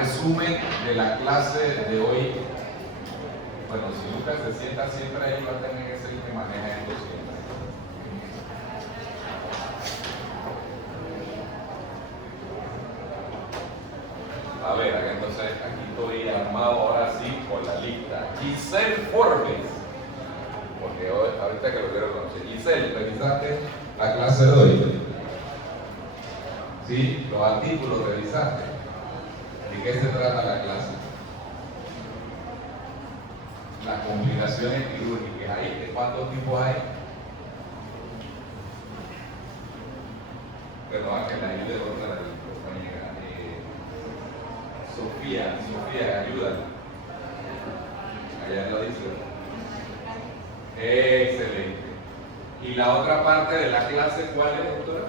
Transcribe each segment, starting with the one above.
resumen de la clase de hoy. Bueno, si Lucas se sienta siempre ahí, va a tener que ser el que maneja esto siempre. A ver, acá entonces aquí estoy armado ahora sí con la lista. Giselle Forbes, porque hoy, ahorita que lo quiero conocer. Giselle, ¿revisaste la clase de hoy? ¿Sí? Los artículos revisaste. ¿De qué se trata la clase? Las complicaciones quirúrgicas. ¿De cuántos tipos hay? Perdón, que la ayude otra compañera. Sofía, ayúdala. Allá lo dice. Excelente. ¿Y la otra parte de la clase cuál es, doctora?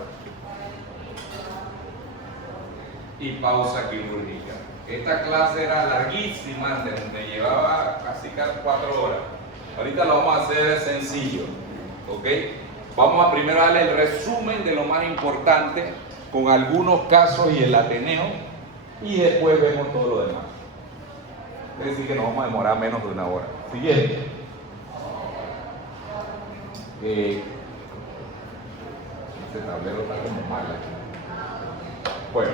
Y pausa quirúrgica. Esta clase era larguísima, me llevaba casi 4 horas. Ahorita lo vamos a hacer sencillo, ¿ok? Vamos a primero darle el resumen de lo más importante con algunos casos y el Ateneo, y después vemos todo lo demás. Es decir, que nos vamos a demorar menos de 1 hora. Siguiente. Este tablero está como mal aquí. Bueno,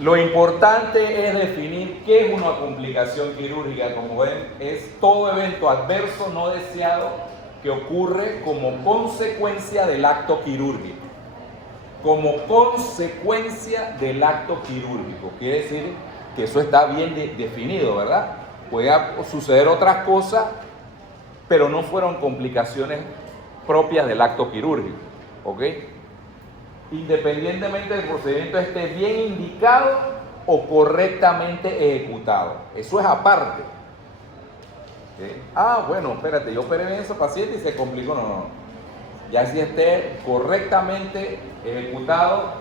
lo importante es definir qué es una complicación quirúrgica. Como ven, es todo evento adverso no deseado que ocurre como consecuencia del acto quirúrgico. Como consecuencia del acto quirúrgico. Quiere decir que eso está bien definido, ¿verdad? Puede suceder otras cosas, pero no fueron complicaciones propias del acto quirúrgico, ¿ok? Independientemente del procedimiento esté bien indicado o correctamente ejecutado. Eso es aparte. ¿Okay? Bueno, espérate, yo operé bien a ese paciente y se complicó. No. Ya si esté correctamente ejecutado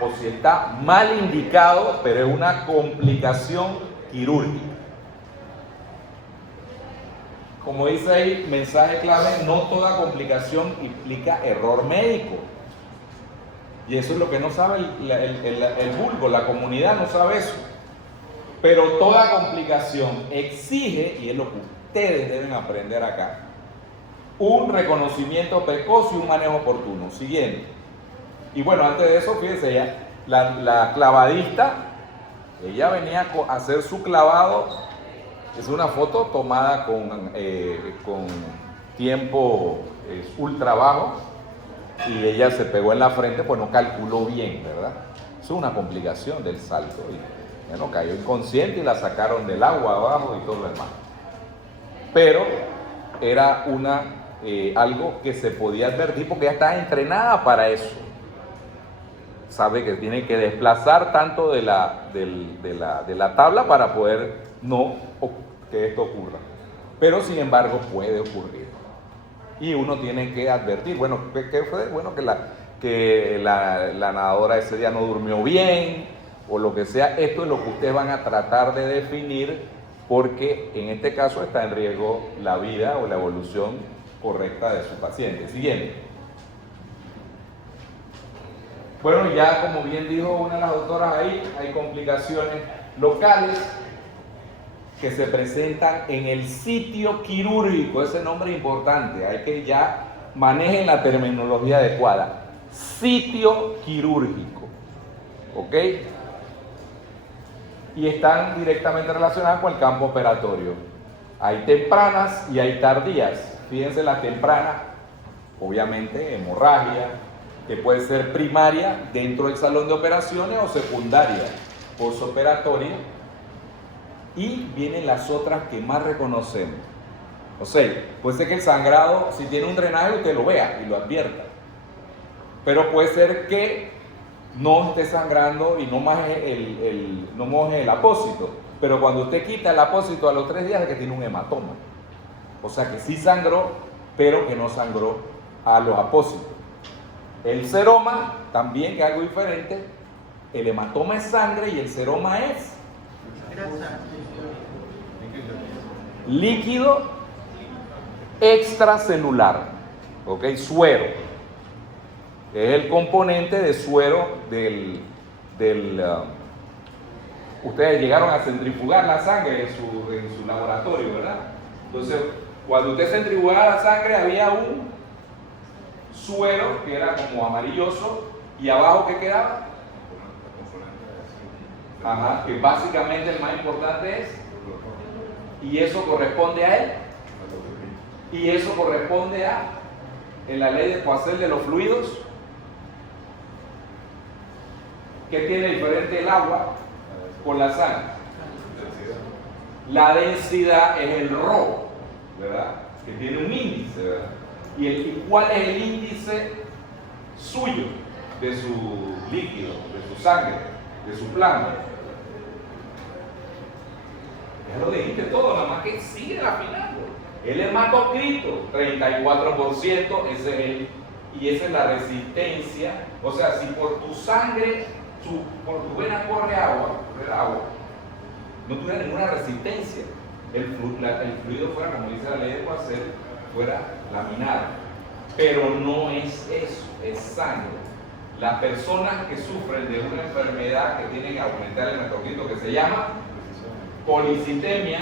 o si está mal indicado, pero es una complicación quirúrgica. Como dice ahí, mensaje clave, no toda complicación implica error médico. Y eso es lo que no sabe el vulgo, la comunidad no sabe eso. Pero toda complicación exige, y es lo que ustedes deben aprender acá, un reconocimiento precoz y un manejo oportuno. Siguiente. Y bueno, antes de eso, fíjense ya, la clavadista, ella venía a hacer su clavado. Es una foto tomada con tiempo ultra bajo. Y ella se pegó en la frente, pues no calculó bien, ¿verdad? Eso es una complicación del salto. Y bueno, cayó inconsciente y la sacaron del agua abajo y todo lo demás. Pero era algo que se podía advertir porque ya estaba entrenada para eso. Sabe que tiene que desplazar tanto de la tabla para poder no que esto ocurra. Pero sin embargo puede ocurrir. Y uno tiene que advertir, bueno, ¿qué fue? Bueno, que la nadadora ese día no durmió bien, o lo que sea. Esto es lo que ustedes van a tratar de definir, porque en este caso está en riesgo la vida o la evolución correcta de su paciente. Siguiente. Bueno, ya como bien dijo una de las doctoras ahí, hay complicaciones locales que se presentan en el sitio quirúrgico. Ese nombre es importante, hay que ya manejen la terminología adecuada. Sitio quirúrgico, ¿ok? Y están directamente relacionadas con el campo operatorio. Hay tempranas y hay tardías. Fíjense, las tempranas, obviamente hemorragia, que puede ser primaria dentro del salón de operaciones o secundaria, postoperatoria. Y vienen las otras que más reconocemos. O sea, puede ser que el sangrado, si tiene un drenaje, usted lo vea y lo advierta. Pero puede ser que no esté sangrando y no moje el apósito. Pero cuando usted quita el apósito a los 3 días es que tiene un hematoma. O sea que sí sangró, pero que no sangró a los apósitos. El seroma, también, que es algo diferente. El hematoma es sangre y el seroma es líquido extracelular, ¿ok? Suero, es el componente de suero ustedes llegaron a centrifugar la sangre en su laboratorio, ¿verdad? Entonces, cuando usted centrifugaba la sangre había un suero que era como amarilloso y abajo ¿qué quedaba? Ajá, que básicamente el más importante es, y eso corresponde a él, y eso corresponde a, en la ley de Poiseuille de los fluidos, ¿qué tiene diferente el agua con la sangre? La densidad es el rho, ¿verdad? Que tiene un índice, ¿verdad? ¿Y cuál es el índice suyo, de su líquido, de su sangre, de su plasma? Ya lo dijiste todo, nada más que sigue afinando. El hematocrito, 34%, y esa es la resistencia. O sea, si por tu sangre, por tu vena corre agua, no tuviera ninguna resistencia, el fluido fuera, como dice la ley de Poiseuille, fuera laminar. Pero no es eso, es sangre. Las personas que sufren de una enfermedad que tienen que aumentar el hematocrito, que se llama policitemia,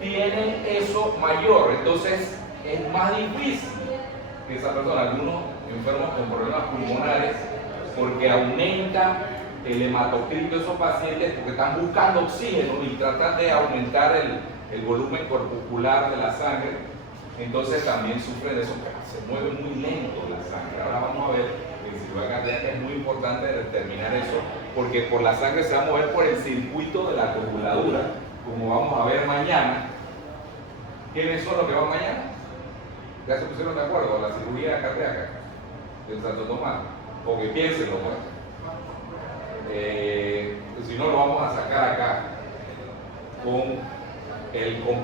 tienen eso mayor. Entonces es más difícil que esa persona, algunos enfermos con problemas pulmonares, porque aumenta el hematocrito de esos pacientes porque están buscando oxígeno y tratan de aumentar el volumen corpuscular de la sangre. Entonces también sufren de eso, se mueve muy lento la sangre. Ahora vamos a ver que en cirugía cardíaca es muy importante determinar eso, porque por la sangre se va a mover por el circuito de la coaguladura, como vamos a ver mañana. ¿Quiénes son los que van mañana? ¿Ya se pusieron de acuerdo a la cirugía cardíaca de Santo Tomás? Porque piénsenlo, pues. Si no, lo vamos a sacar acá con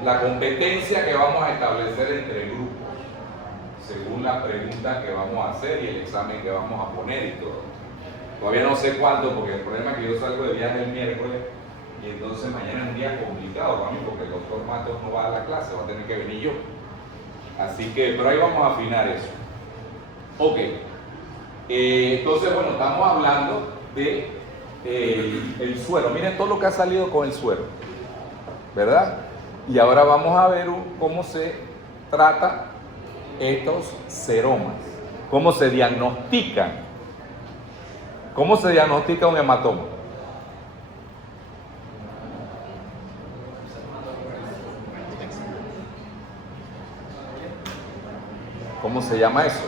la competencia que vamos a establecer entre grupos, según la pregunta que vamos a hacer y el examen que vamos a poner y todo. Todavía no sé cuánto, porque el problema es que yo salgo de viaje el miércoles y entonces mañana es un día complicado para mí, porque el doctor Matos no va a la clase, va a tener que venir yo. Así que, pero ahí vamos a afinar eso. Ok. Entonces, bueno, estamos hablando de el suero. Miren todo lo que ha salido con el suero, ¿verdad? Y ahora vamos a ver cómo se trata estos seromas, cómo se diagnostican, cómo se diagnostica un hematoma. ¿Cómo se llama eso?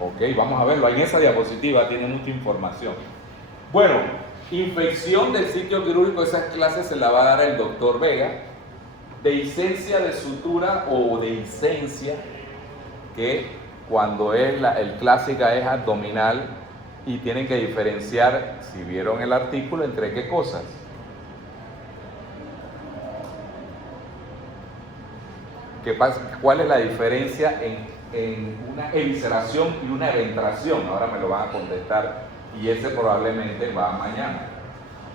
Ok, vamos a verlo. En esa diapositiva tiene mucha información. Bueno, infección del sitio quirúrgico, esa clase se la va a dar el doctor Vega. Dehiscencia de sutura o dehiscencia, que cuando es el clásica es abdominal, y tienen que diferenciar, si vieron el artículo, entre qué cosas. ¿Cuál es la diferencia en una evisceración y una eventración? Ahora me lo van a contestar y ese probablemente va mañana.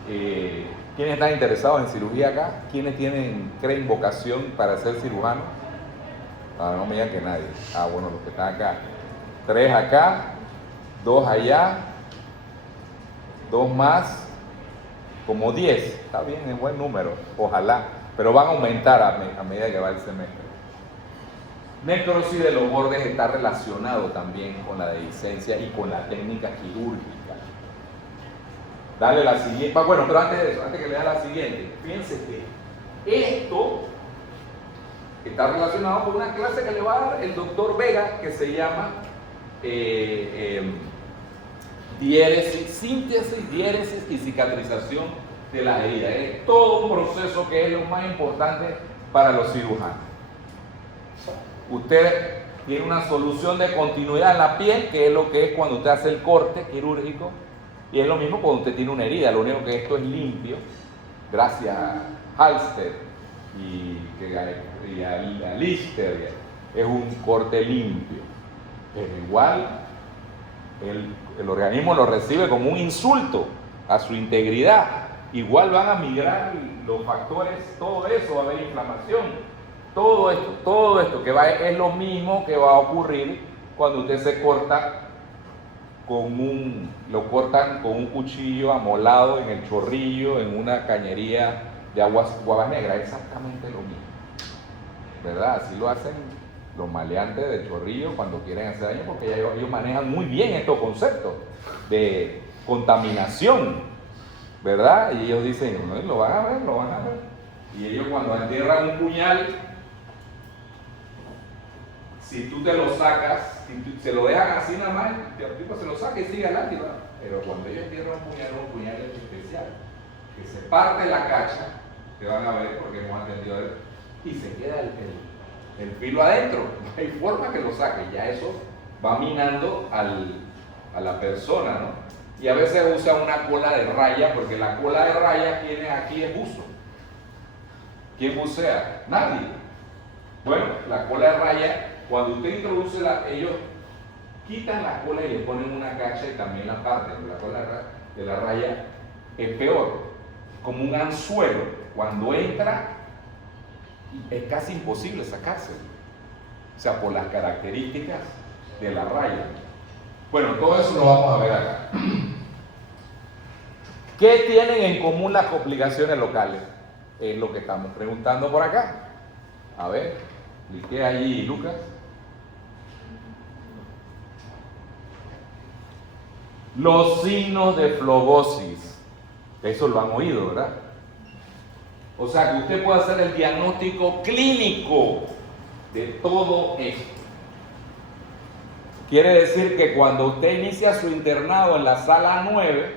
¿Quiénes están interesados en cirugía acá? ¿Quiénes creen vocación para ser cirujano? No me digan que nadie. Bueno, los que están acá. 3 acá, 2 allá, 2 más, como 10. Está bien, es buen número, ojalá. Pero van a aumentar a medida que va el semestre. Necrosis de los bordes está relacionado también con la dehiscencia y con la técnica quirúrgica. Dale la siguiente. Bueno, pero antes de eso, antes que le dé la siguiente, fíjense que esto está relacionado con una clase que le va a dar el doctor Vega, que se llama síntesis, diéresis y cicatrización de las heridas. Es todo un proceso que es lo más importante para los cirujanos. Usted tiene una solución de continuidad en la piel, que es lo que es cuando usted hace el corte quirúrgico, y es lo mismo cuando usted tiene una herida. Lo único que esto es limpio, gracias a Halsted y a Lister, es un corte limpio. Pero igual el organismo lo recibe como un insulto a su integridad. Igual van a migrar los factores, todo eso, va a haber inflamación. Todo esto que es lo mismo que va a ocurrir cuando usted se corta lo cortan con un cuchillo amolado en el Chorrillo, en una cañería de Aguas Negras, exactamente lo mismo, ¿verdad? Así lo hacen los maleantes de Chorrillo cuando quieren hacer daño, porque ellos manejan muy bien estos conceptos de contaminación, ¿verdad? Y ellos dicen, no, lo van a ver, lo van a ver. Y ellos cuando entierran un puñal, si tú te lo sacas, si se lo dejan así nada más, el tipo se lo saca y sigue adelante, ¿verdad? Pero cuando ellos entierran un puñal es especial, que se parte la cacha, que van a ver porque hemos entendido eso, y se queda el filo adentro, no hay forma que lo saque, ya eso va minando a la persona, ¿no? Y a veces usa una cola de raya, porque la cola de raya tiene aquí es buzo. ¿Quién bucea? Nadie. Bueno, la cola de raya, cuando usted introduce ellos quitan la cola y le ponen una cacha y también la parte de la cola de la raya es peor, como un anzuelo. Cuando entra, es casi imposible sacárselo. O sea, por las características de la raya. Bueno, todo eso lo vamos a ver acá. ¿Qué tienen en común las complicaciones locales? Es lo que estamos preguntando por acá. A ver, clique allí, Lucas. Los signos de flebosis. Eso lo han oído, ¿verdad? O sea, que usted puede hacer el diagnóstico clínico de todo esto. Quiere decir que cuando usted inicia su internado en la sala 9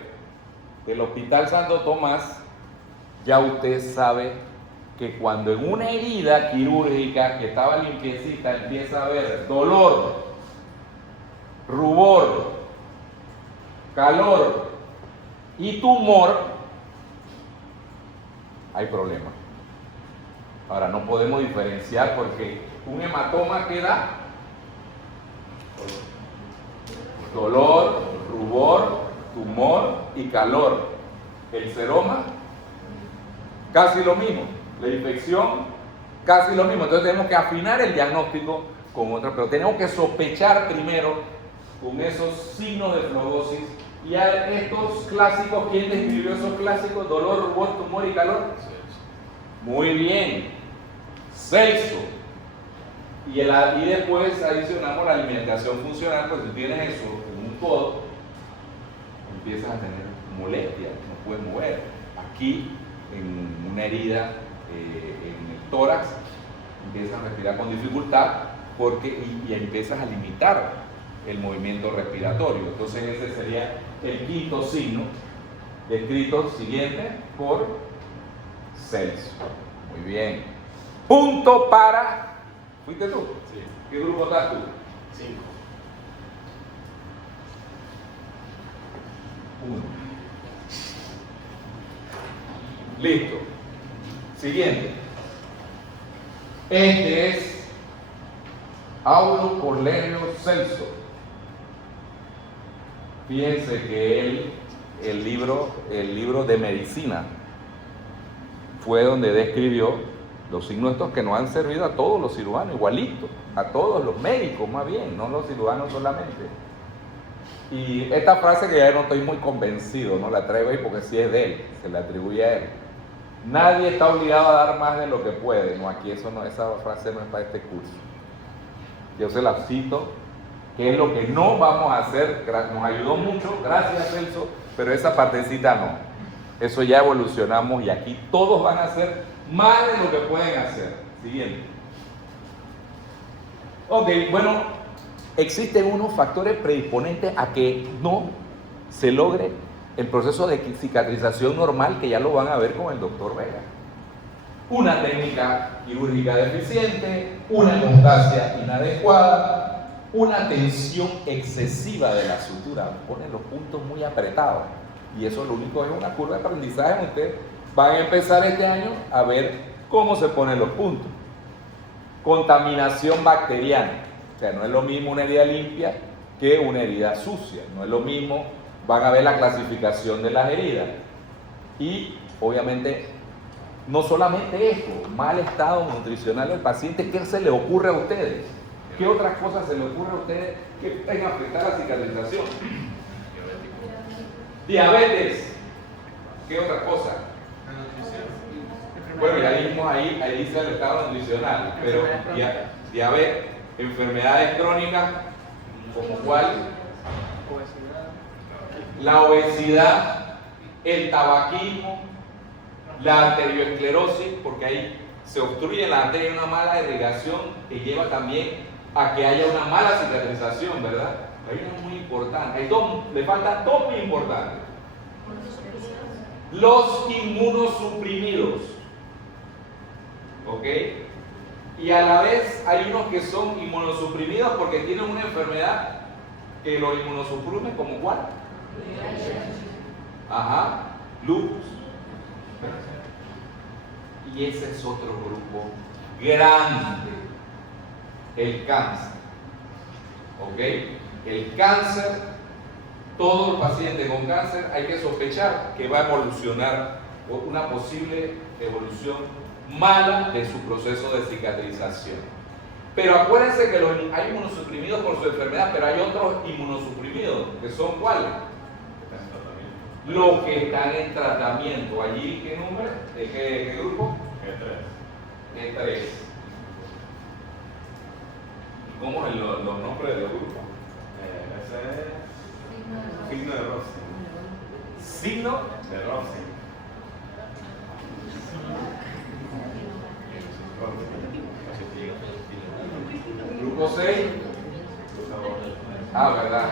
del Hospital Santo Tomás, ya usted sabe que cuando en una herida quirúrgica que estaba limpiecita empieza a haber dolor, rubor, calor y tumor, hay problema. Ahora no podemos diferenciar porque un hematoma que da dolor, rubor, tumor y calor. El seroma, casi lo mismo. La infección, casi lo mismo. Entonces tenemos que afinar el diagnóstico con otra, pero tenemos que sospechar primero con esos signos de flebosis. Y a estos clásicos, ¿quién describió esos clásicos? Dolor, rubor, tumor y calor. Muy bien. Celso. Y después adicionamos la alimentación funcional, pues si tienes eso en un codo, empiezas a tener molestias, no puedes mover. Aquí, en una herida en el tórax, empiezas a respirar con dificultad y empiezas a limitar el movimiento respiratorio. Entonces ese sería el quinto signo, descrito siguiente por Celso. Muy bien. Punto para... ¿Fuiste tú? Sí. ¿Qué grupo estás tú? 5. 1. Listo. Siguiente. Este es Aulo Cornelio Celso. Fíjense que el libro de medicina fue donde describió los signos estos que nos han servido a todos los cirujanos, igualito, a todos los médicos más bien, no los cirujanos solamente. Y esta frase que ya no estoy muy convencido, no la traigo ahí porque sí es de él, se la atribuye a él. Nadie está obligado a dar más de lo que puede. No, aquí esa frase no es para este curso. Yo se la cito, que es lo que no vamos a hacer. Nos ayudó mucho, gracias Celso, pero esa partecita no. Eso ya evolucionamos y aquí todos van a hacer más de lo que pueden hacer. Siguiente. Ok, bueno, existen unos factores predisponentes a que no se logre el proceso de cicatrización normal, que ya lo van a ver con el doctor Vega. Una técnica quirúrgica deficiente, una hemostasia inadecuada, una tensión excesiva de la sutura, pone los puntos muy apretados. Y eso lo único es una curva de aprendizaje. Ustedes van a empezar este año a ver cómo se ponen los puntos. Contaminación bacteriana. O sea, no es lo mismo una herida limpia que una herida sucia. No es lo mismo, van a ver la clasificación de las heridas. Y obviamente, no solamente esto, mal estado nutricional del paciente. ¿Qué se le ocurre a ustedes? ¿Qué otras cosas se le ocurre a ustedes que pueden afectar la cicatrización? Diabetes. ¿Qué otra cosa? Bueno, ya dijimos ahí dice el estado nutricional, pero diabetes, enfermedades crónicas, ¿como cuál? La obesidad, el tabaquismo, la arterioesclerosis, porque ahí se obstruye la arteria y una mala irrigación que lleva también a que haya una mala cicatrización, ¿verdad? Hay una muy importante, le faltan dos muy importantes. Los inmunosuprimidos, ¿ok? Y a la vez hay unos que son inmunosuprimidos porque tienen una enfermedad que los inmunosuprime, ¿como cuál? Ajá, lupus. Y ese es otro grupo grande, el cáncer. ¿Ok? El cáncer, todo paciente con cáncer hay que sospechar que va a evolucionar o una posible evolución mala de su proceso de cicatrización. Pero acuérdense que hay inmunosuprimidos por su enfermedad, pero hay otros inmunosuprimidos, que son ¿cuáles? Los que están en tratamiento. ¿Allí qué número? ¿De qué grupo? E3. E3. ¿Cómo es los nombres de los grupos? Ese es signo de Rossi. ¿Signo? De Rossi. Grupo 6. ¿Verdad?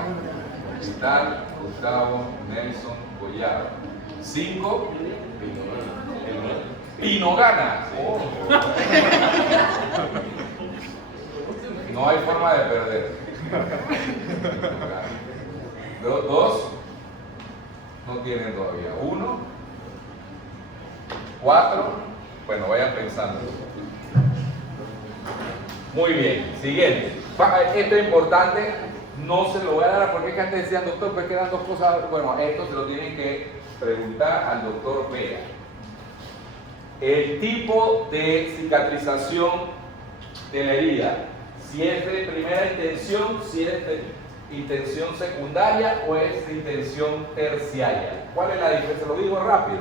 Vital, Gustavo, Nelson, Collado. 5. Pinogana. Oh. No hay forma de perder. 2. No tienen todavía. 1. 4. Bueno, vayan pensando. Muy bien. Siguiente. Esto es importante. No se lo voy a dar porque es que antes decían, doctor, pues quedan dos cosas. Bueno, esto se lo tienen que preguntar al doctor Vega. El tipo de cicatrización de la herida, si es de primera intención, si es de intención secundaria o es de intención terciaria. ¿Cuál es la diferencia? Se lo digo rápido.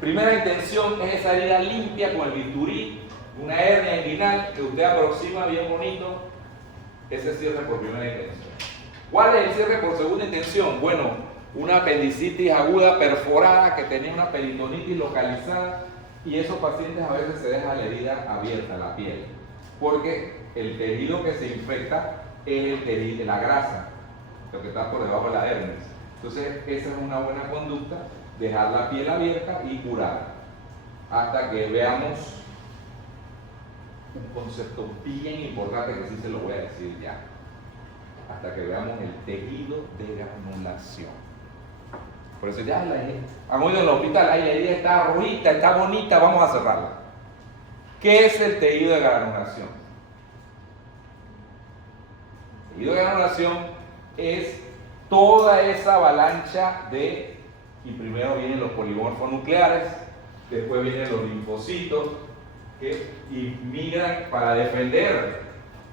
Primera intención es esa herida limpia con el bisturí, una hernia inguinal que usted aproxima bien bonito. Ese cierre por primera intención. ¿Cuál es el cierre por segunda intención? Bueno, una apendicitis aguda perforada que tenía una peritonitis localizada y esos pacientes a veces se deja la herida abierta, la piel, porque el tejido que se infecta es el tejido, la grasa, lo que está por debajo de la hernia. Entonces, esa es una buena conducta, dejar la piel abierta y curar, hasta que veamos un concepto bien importante que sí se lo voy a decir ya, hasta que veamos el tejido de granulación. Por eso ya han oído en el hospital, la herida está rojita, está bonita, vamos a cerrarla. ¿Qué es el tejido de granulación? El tejido de granulación es toda esa avalancha y primero vienen los polimorfos nucleares, después vienen los linfocitos, que migran para defender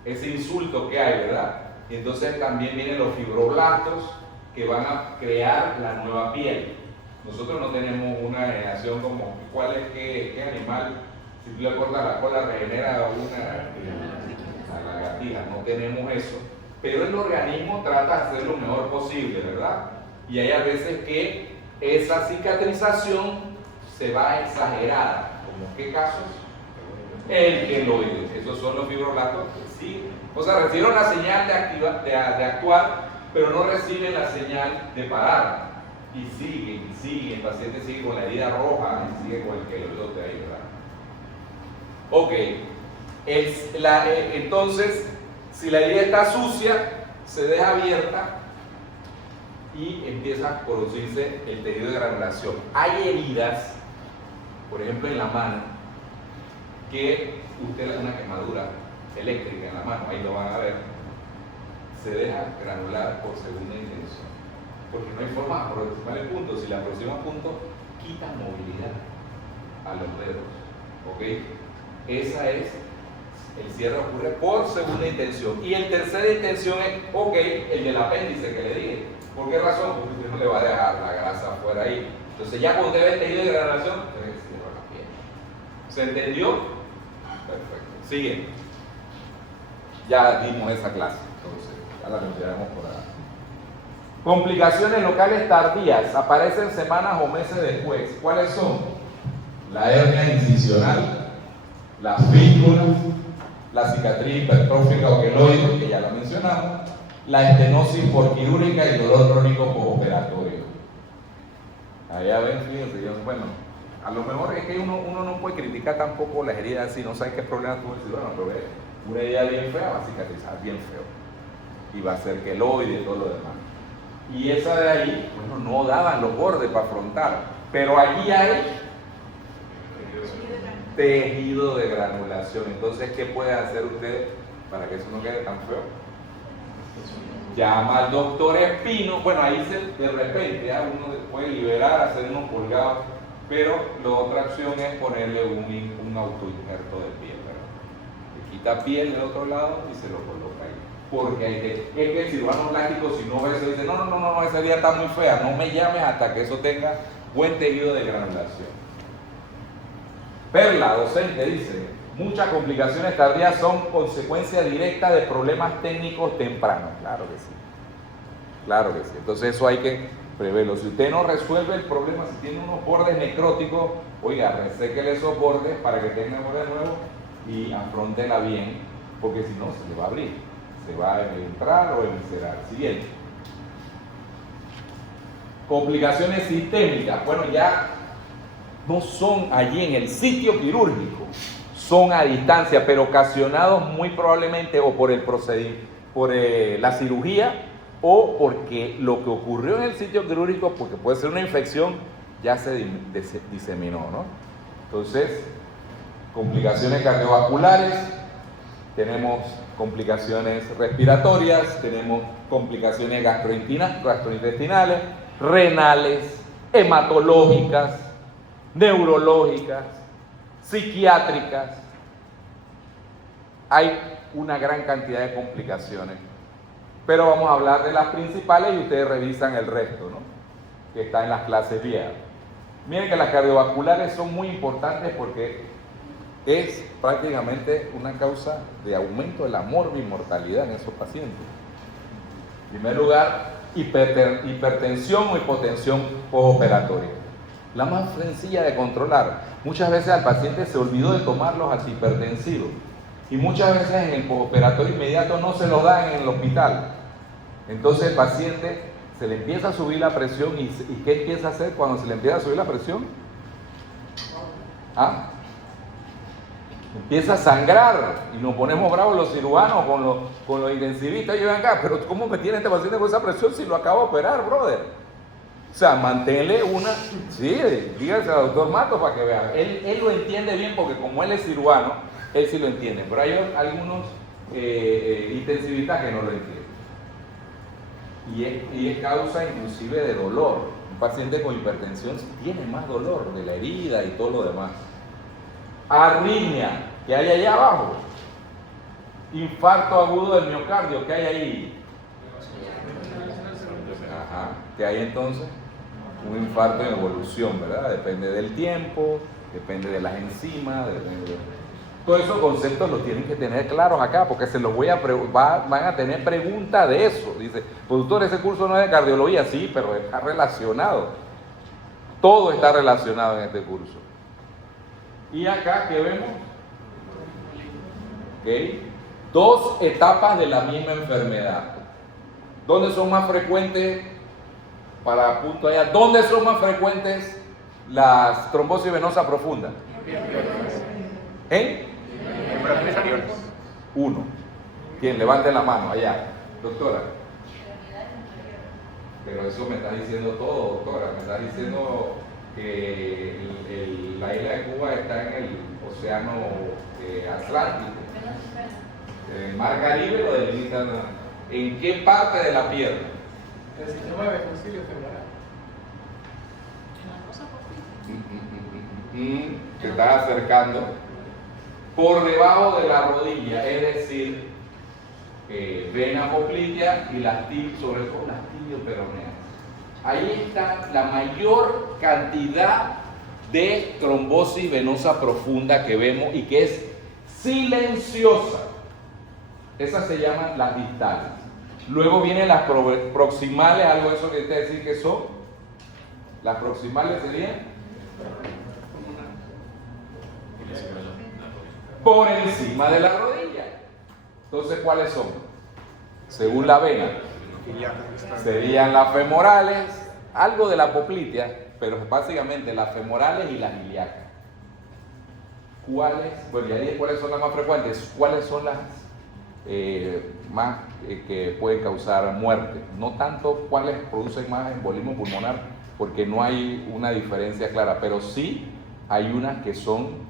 ese insulto que hay, ¿verdad? Y entonces también vienen los fibroblastos que van a crear la nueva piel. Nosotros no tenemos una generación como, ¿cuál es qué animal? Si tú le cortas la cola regenera la lagartija, no tenemos eso. Pero el organismo trata de hacer lo mejor posible, ¿verdad? Y hay a veces que esa cicatrización se va exagerada. ¿Como qué casos? El queloide, esos son los fibroblastos que sí, o sea, reciben la señal de actuar, pero no reciben la señal de parar. Y siguen, el paciente sigue con la herida roja y sigue con el queloide ahí, ¿verdad? Ok, entonces, si la herida está sucia, se deja abierta y empieza a producirse el tejido de granulación. Hay heridas, por ejemplo en la mano, que usted le da una quemadura eléctrica en la mano, ahí lo van a ver, se deja granular por segunda intención, porque no hay forma de aproximar el punto. Si le aproxima el punto, quita movilidad a los dedos, ¿ok? Esa es, el cierre ocurre por segunda intención. Y el tercera intención es, ok, el del apéndice que le dije. ¿Por qué razón? Porque usted no le va a dejar la grasa afuera ahí. Entonces ya cuando usted ve tejido de granulación, usted cierra la piel. ¿Se entendió? Perfecto. Sigue. Ya dimos esa clase, entonces ya la consideramos por ahí. Complicaciones locales tardías, aparecen semanas o meses después. ¿Cuáles son? La hernia incisional, las fístulas, la cicatriz hipertrófica o queloide, que ya la mencionamos, la estenosis porquirúrica y dolor crónico postoperatorio. Allá ven, fíjense, bueno, a lo mejor es que uno no puede criticar tampoco las heridas si no sabe qué problema tuvo el cirujano, pero ve, una herida bien fea va a cicatrizar bien feo y va a ser queloide y todo lo demás. Y esa de ahí, bueno, no daban los bordes para afrontar, pero allí hay tejido de granulación. Entonces, ¿qué puede hacer usted para que eso no quede tan feo? Llama al doctor Espino. Bueno, ahí de repente uno puede liberar, hacer unos colgados, pero la otra opción es ponerle un autoinjerto de piel, ¿verdad? Le quita piel del otro lado y se lo coloca ahí. Porque es que el cirujano plástico, si no ve eso, dice, no, esa herida está muy fea, no me llames hasta que eso tenga buen tejido de granulación. Perla, docente, dice, muchas complicaciones tardías son consecuencia directa de problemas técnicos tempranos. Claro que sí. Claro que sí. Entonces eso hay que preverlo. Si usted no resuelve el problema, si tiene unos bordes necróticos, oiga, reséquele esos bordes para que tenga bordes nuevos y afróntela bien, porque si no se le va a abrir, se va a entrar o encerar. Siguiente. Complicaciones sistémicas. Bueno, ya no son allí en el sitio quirúrgico, son a distancia, pero ocasionados muy probablemente o por el procedimiento, por la cirugía, o porque lo que ocurrió en el sitio quirúrgico, porque puede ser una infección, ya se diseminó, ¿no? Entonces, complicaciones cardiovasculares, tenemos complicaciones respiratorias, tenemos complicaciones gastrointestinales, renales, hematológicas, neurológicas, psiquiátricas. Hay una gran cantidad de complicaciones, pero vamos a hablar de las principales y ustedes revisan el resto, ¿no? Que está en las clases viejas. Miren que las cardiovasculares son muy importantes porque es prácticamente una causa de aumento de la morbimortalidad en esos pacientes. En primer lugar, hipertensión o hipotensión postoperatoria. La más sencilla de controlar. Muchas veces al paciente se olvidó de tomar los antihipertensivos y muchas veces en el postoperatorio inmediato no se lo dan en el hospital. Entonces el paciente se le empieza a subir la presión y ¿qué empieza a hacer cuando se le empieza a subir la presión? Empieza a sangrar y nos ponemos bravos los cirujanos con los intensivistas. Y yo, ven acá, pero ¿cómo me tiene este paciente con esa presión si lo acabo de operar, brother? O sea, manténle una... Sí, dígase al doctor Matos para que vea. Él lo entiende bien porque como él es cirujano, él sí lo entiende. Pero hay algunos intensivistas que no lo entienden. Y es causa inclusive de dolor. Un paciente con hipertensión tiene más dolor de la herida y todo lo demás. Arritmia, ¿qué hay allá abajo? Infarto agudo del miocardio, ¿qué hay ahí? Ajá, ¿qué hay entonces? Un infarto en evolución, ¿verdad? Depende del tiempo, depende de las enzimas, depende de... Todos esos conceptos los tienen que tener claros acá, porque se los van a tener preguntas de eso. Dice, productor, ese curso no es de cardiología, sí, pero está relacionado. Todo está relacionado en este curso. Y acá, ¿qué vemos? ¿Okay? Dos etapas de la misma enfermedad. ¿Dónde son más frecuentes? Para punto allá, ¿dónde son más frecuentes las trombosis venosa profunda? ¿En? Uno. ¿Quién? Levante la mano, allá. Doctora. Pero eso me está diciendo todo, doctora. Me está diciendo que la isla de Cuba está en el océano Atlántico. El mar Caribe lo delimitan. ¿En qué parte de la pierna? El sistema de concilio femoral. Te estás acercando. Por debajo de la rodilla, es decir, vena poplitea y sobre todo las tibioperoneas. ahí está la mayor cantidad de trombosis venosa profunda que vemos y que es silenciosa. Esas se llaman las distales. Luego vienen las proximales, algo de eso que te decir que son. Las proximales serían por encima de la rodilla. Entonces, ¿cuáles son? Según la vena, serían las femorales, algo de la poplitea, pero básicamente las femorales y las ilíacas. ¿Cuáles? Bueno, ya dije cuáles son las más frecuentes. ¿Cuáles son las más que pueden causar muerte? No tanto cuáles producen más embolismo pulmonar, porque no hay una diferencia clara, pero sí hay unas que son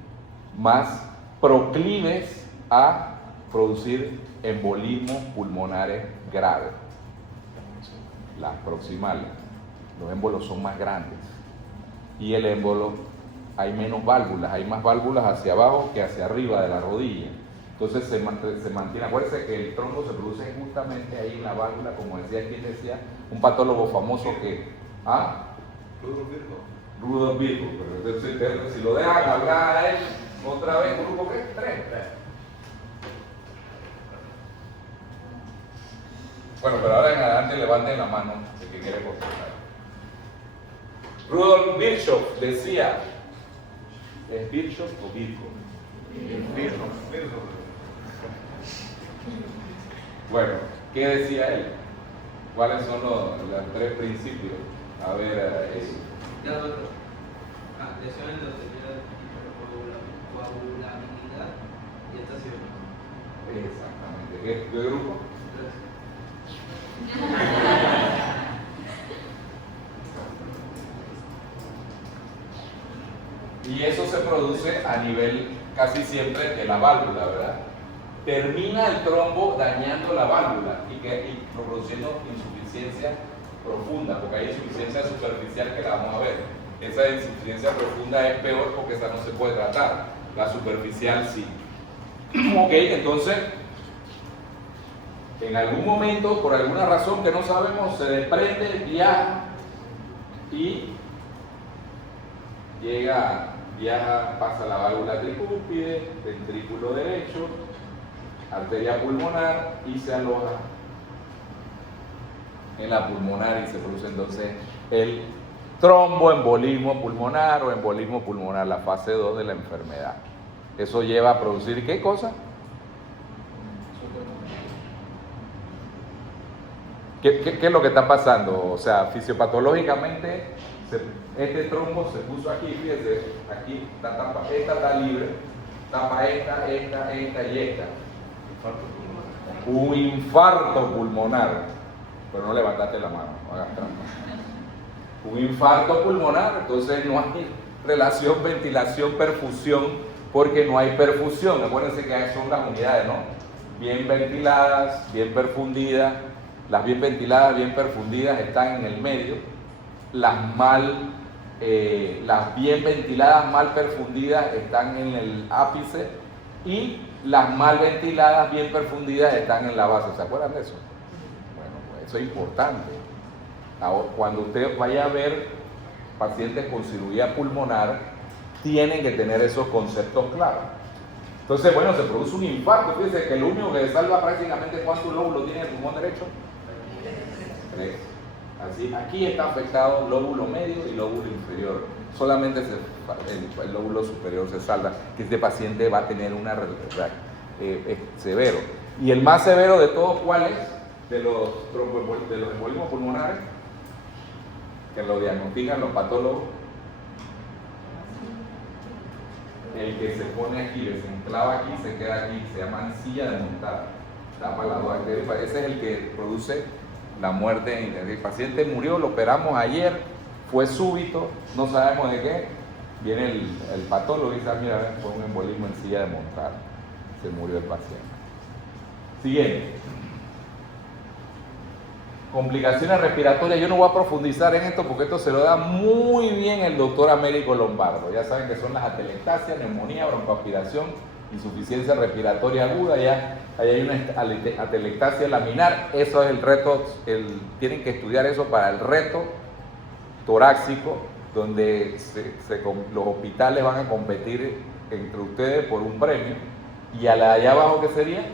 más proclives a producir embolismos pulmonares graves. Las proximales. Los émbolos son más grandes. Y el émbolo, hay menos válvulas, hay más válvulas hacia abajo que hacia arriba de la rodilla. Entonces se mantiene. Acuérdense que el trombo se produce justamente ahí en la válvula, como decía quien decía, un patólogo famoso que. Rudolf Virchow. Entonces, si lo dejan hablar a él otra vez, ¿grupo qué? 3. Bueno, pero ahora en adelante levanten la mano el que quiere contestar. Rudolf Virchow decía, ¿es Virchow o Virchow? Bueno, ¿qué decía él? ¿Cuáles son los 3 principios? A ver, lesiones endoteliales, coagulabilidad y estación. Exactamente. ¿Qué grupo? Y eso se produce a nivel casi siempre de la válvula, ¿verdad? Termina el trombo dañando la válvula y produciendo insuficiencia profunda, porque hay insuficiencia superficial que la vamos a ver. Esa insuficiencia profunda es peor porque esa no se puede tratar, la superficial sí. Ok, entonces, en algún momento, por alguna razón que no sabemos, se desprende, viaja y viaja, pasa la válvula tricúspide, ventrículo derecho, arteria pulmonar y se aloja en la pulmonar y se produce entonces el tromboembolismo pulmonar o embolismo pulmonar, la fase 2 de la enfermedad. Eso lleva a producir ¿qué cosa? ¿Qué es lo que está pasando? O sea, fisiopatológicamente, este trombo se puso aquí, fíjense, aquí, esta está libre, tapa esta y esta. Un infarto pulmonar, pero no levantaste la mano, no hagas trampa. Un infarto pulmonar, entonces no hay relación ventilación-perfusión, porque no hay perfusión. Acuérdense que son las unidades, ¿no? Bien ventiladas, bien perfundidas. Las bien ventiladas, bien perfundidas están en el medio. Las bien ventiladas, mal perfundidas están en el ápice. Y las mal ventiladas, bien perfundidas están en la base. ¿Se acuerdan de eso? Bueno, pues eso es importante. Ahora, cuando usted vaya a ver pacientes con cirugía pulmonar, tienen que tener esos conceptos claros. Entonces, bueno, se produce un infarto. Fíjense que lo único que salva prácticamente cuántos lóbulos tiene el pulmón derecho. 3. Así, aquí está afectado lóbulo medio y lóbulo inferior. Solamente el lóbulo superior se salva, que este paciente va a tener una severo. Y el más severo de todos, ¿cuál es? De los embolismos pulmonares, que lo diagnostican los patólogos. El que se pone aquí, se enclava aquí, se queda aquí, se llama silla de montar. Tapa las dos arterias. Ese es el que produce la muerte. El paciente murió, lo operamos ayer, fue súbito, no sabemos de qué. Viene el patólogo y dice, mira, fue un embolismo en silla de montar. Se murió el paciente. Siguiente. Complicaciones respiratorias. Yo no voy a profundizar en esto porque esto se lo da muy bien el doctor Américo Lombardo. Ya saben que son las atelectasias, neumonía, broncoaspiración, insuficiencia respiratoria aguda. Ya ahí hay una atelectasia laminar. Eso es el reto. Tienen que estudiar eso para el reto torácico, donde los hospitales van a competir entre ustedes por un premio, y a la de allá abajo, ¿qué sería?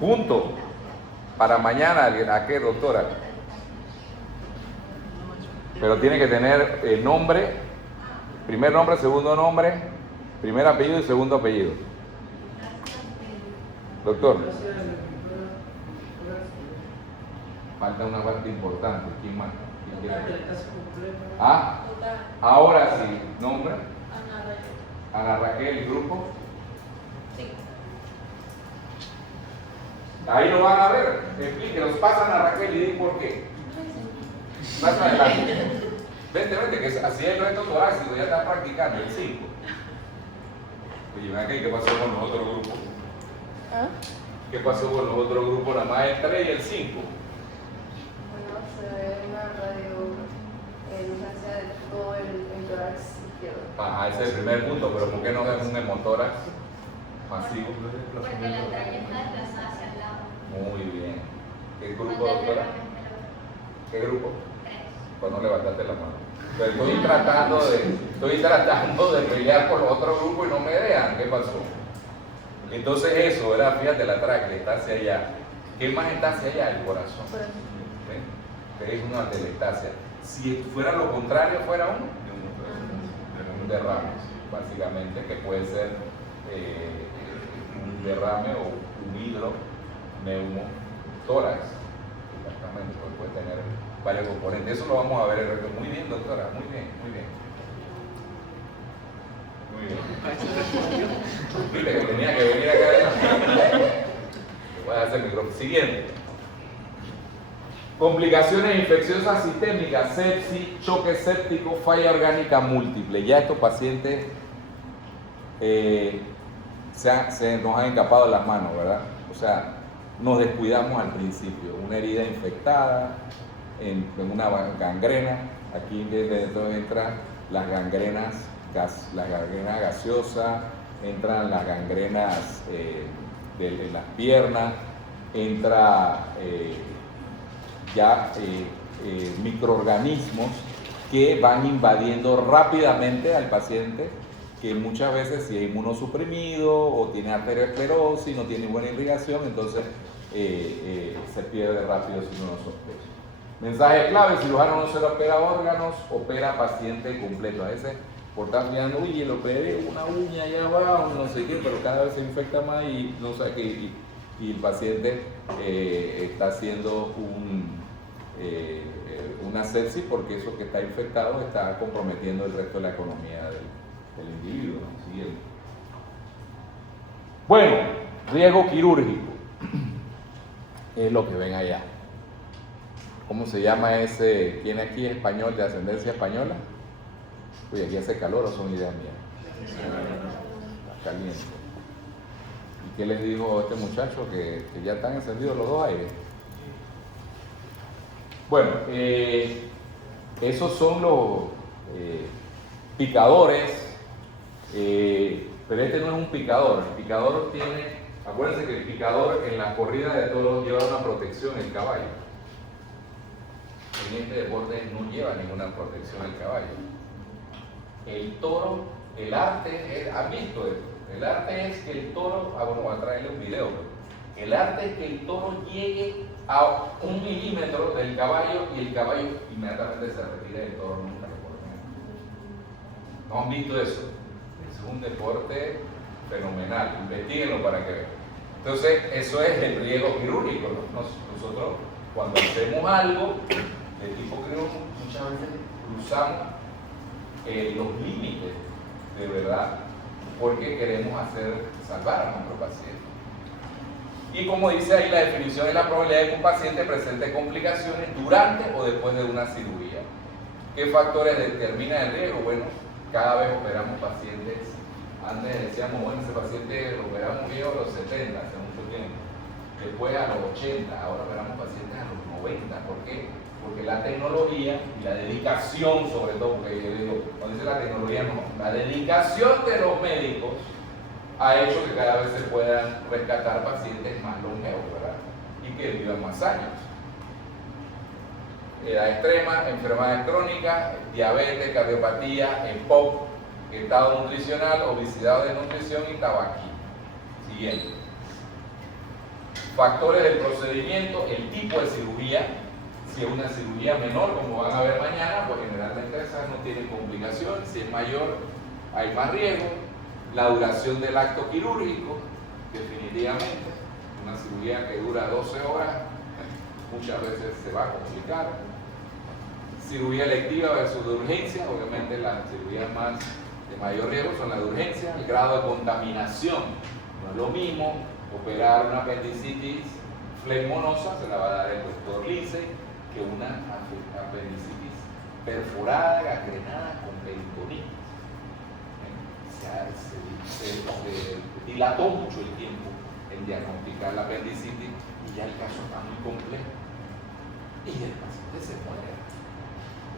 Punto. Para mañana, ¿a qué, doctora? Pero tiene que tener el nombre, primer nombre, segundo nombre, primer apellido y segundo apellido. Doctor. Falta una parte importante. ¿Quién más? ¿Quién quiere? Ah, ahora sí, nombre. Ana Raquel, grupo. Sí. Ahí lo van a ver. Explíquenos, pasan a Raquel y di por qué. Más adelante. Vente, que así es el reto torácico, ya está practicando el 5. Oye, ven aquí, ¿qué pasó con los otros grupos? ¿Ah? ¿Qué pasó con los otros grupos? Nada más el 3 y el 5. Bueno, se ve una radioemergencia de todo el tórax izquierdo. Ajá, ese es el primer punto, pero ¿por qué no es un hemotórax masivo? Porque la entraña está desplazada hacia el lado. Muy bien. ¿Qué grupo, doctora? ¿Qué grupo? Pues no levantaste la mano. Pero estoy tratando de pelear por los otros grupos y no me dejan. ¿Qué pasó? Entonces eso, ¿verdad? Fíjate la tráquea, está hacia allá. ¿Qué más está hacia allá? El corazón. ¿Ven? Que es una telestasia. Si fuera lo contrario, fuera un derrame, básicamente, que puede ser un derrame o un hidroneumotórax. Exactamente, porque puede tener varios componentes. Eso lo vamos a ver en el reto. Muy bien, doctora, muy bien, muy bien. Muy bien. Viste que tenía que venir acá adelante. Voy a hacer el micrófono. Siguiente. Complicaciones infecciosas sistémicas, sepsis, choque séptico, falla orgánica múltiple. Ya estos pacientes nos han encapado las manos, ¿verdad? O sea, nos descuidamos al principio. Una herida infectada, en una gangrena. Aquí dentro entran las gangrenas gaseosas, entran las gangrenas de las piernas, entra microorganismos que van invadiendo rápidamente al paciente, que muchas veces si es inmunosuprimido o tiene arteriosclerosis, no tiene buena irrigación, entonces se pierde rápido si uno no sospecha. Mensaje clave: cirujano no solo opera órganos, opera paciente completo. A veces por estar mirando, oye, le operé una uña allá abajo, no sé qué, pero cada vez se infecta más y no sabe qué, y el paciente está haciendo una sepsis, porque eso que está infectado está comprometiendo el resto de la economía del individuo, ¿no? Siguiente. Bueno, riesgo quirúrgico es lo que ven allá. ¿Cómo se llama ese? ¿Quién aquí es español, de ascendencia española? Oye, aquí hace calor, ¿o son ideas mías? Está caliente. ¿Y qué les dijo este muchacho? Que ya están encendidos los dos aires. Bueno, esos son los picadores, pero este no es un picador. El picador tiene, acuérdense que el picador en la corrida de toros lleva una protección el caballo. En este deporte no lleva ninguna protección el caballo. El toro, el arte, ¿has visto esto? El arte es que el toro, bueno, voy a traerle un video. El arte es que el toro llegue a 1 milímetro del caballo y el caballo inmediatamente se retira y el toro nunca lo puede ver. ¿No han visto eso? Es un deporte fenomenal. Investíguenlo para que vean. Entonces, eso es el riesgo quirúrgico, ¿no? Nosotros, cuando hacemos algo de tipo quirúrgico, muchas veces cruzamos los límites de verdad, porque queremos salvar a nuestro paciente. Y como dice ahí la definición, es la probabilidad de que un paciente presente complicaciones durante o después de una cirugía. ¿Qué factores determinan el riesgo? Bueno, cada vez operamos pacientes. Antes decíamos, bueno, ese paciente lo operamos viejo a los 70, hace mucho tiempo. Después a los 80, ahora operamos pacientes a los 90. ¿Por qué? Porque la tecnología y la dedicación, sobre todo, porque yo digo, cuando dice la tecnología, no, la dedicación de los médicos ha hecho que cada vez se puedan rescatar pacientes más longevos, ¿verdad? Y que vivan más años. edad extrema, enfermedades crónicas, diabetes, cardiopatía, EPOC, estado nutricional, obesidad o desnutrición y tabaquismo. Siguiente. Factores del procedimiento, el tipo de cirugía. Si es una cirugía menor, como van a ver mañana, pues generalmente esas no tienen complicaciones. Si es mayor, hay más riesgo. La duración del acto quirúrgico, definitivamente. Una cirugía que dura 12 horas, muchas veces se va a complicar. Cirugía electiva versus de urgencia, obviamente las cirugías más de mayor riesgo son las de urgencia. El grado de contaminación, no es lo mismo operar una apendicitis flegmonosa, se la va a dar el doctor Lindsay, que una apendicitis perforada, gangrenada con peritonitis. Se dilató mucho el tiempo en diagnosticar la apendicitis y ya el caso está muy complejo. Y el paciente se muere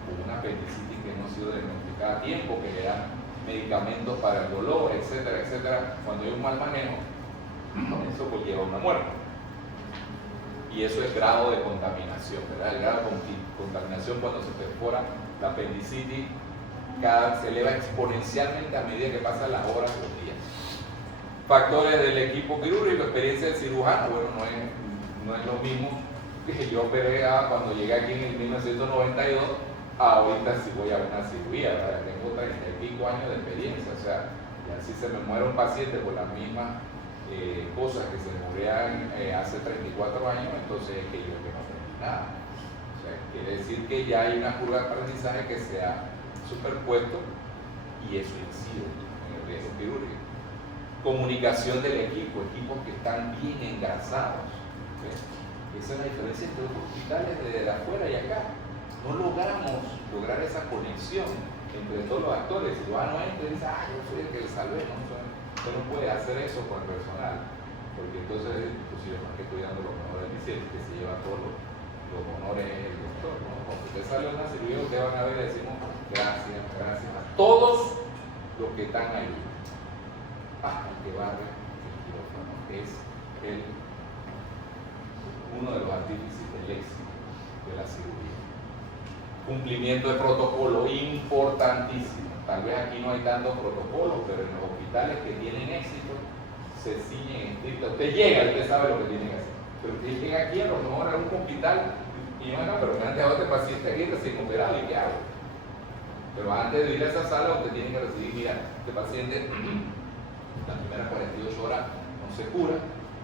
con una apendicitis que no ha sido diagnosticada a tiempo, que le dan medicamentos para el dolor, etcétera, etcétera. Cuando hay un mal manejo, eso pues lleva a una muerte. Y eso es grado de contaminación, ¿verdad? El grado de contaminación cuando se perfora la apendicitis se eleva exponencialmente a medida que pasan las horas o los días. Factores del equipo quirúrgico, experiencia del cirujano, bueno, no es lo mismo que yo operé cuando llegué aquí en el 1992, ahorita sí voy a una cirugía, ¿verdad? Tengo 30 y pico años de experiencia, o sea, ya si se me muere un paciente por las mismas cosas que se morían hace 34 años, entonces es que yo no aprendí nada. O sea, quiere decir que ya hay una curva de aprendizaje que se ha superpuesto y eso incide en el riesgo quirúrgico. Comunicación del equipo, equipos que están bien engrasados. ¿Okay? Esa es la diferencia entre los hospitales de afuera y acá. No logramos lograr esa conexión entre todos los actores. Si no entra y dice, yo soy el que le salvé, no, usted no puede hacer eso con el personal, porque entonces inclusive más que cuidando los honores del paciente, que se lleva todos los honores el doctor, ¿no? Cuando usted sale de una cirugía, ustedes van a ver y decimos gracias a todos los que están ahí, hasta el que barre el quirófano, que es uno de los artífices del éxito de la cirugía. Cumplimiento de protocolo, importantísimo. Tal vez aquí no hay tantos protocolos, pero en los hospitales que tienen éxito se ciñen estrictos. Usted llega, usted sabe lo que tiene que hacer. Pero usted llega aquí a lo mejor a un hospital y no, pero me han dejado este paciente aquí recién operado, ¿y qué hago? Pero antes de ir a esa sala, usted tiene que recibir, mira, este paciente, las primeras 48 horas no se cura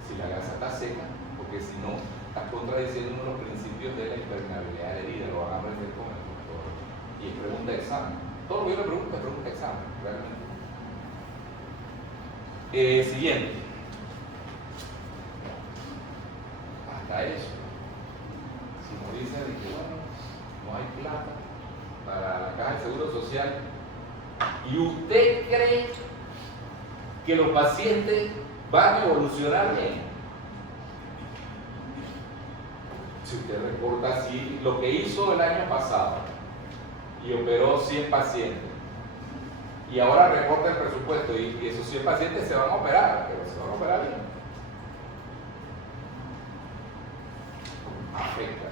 si la gasa está seca, porque si no, está contradiciendo uno de los principios de la impermeabilidad de la herida, lo van a aprender con el doctor. Y es pregunta de examen. Todo lo que yo le pregunto es pregunta de examen, realmente. Siguiente. Hasta eso. Si nos dicen que bueno, no hay plata para la caja de seguro social, y usted cree que los pacientes van a evolucionar bien. Si usted reporta así, lo que hizo el año pasado y operó 100 pacientes y ahora recorta el presupuesto y esos 100 pacientes se van a operar, pero se van a operar bien. Afecta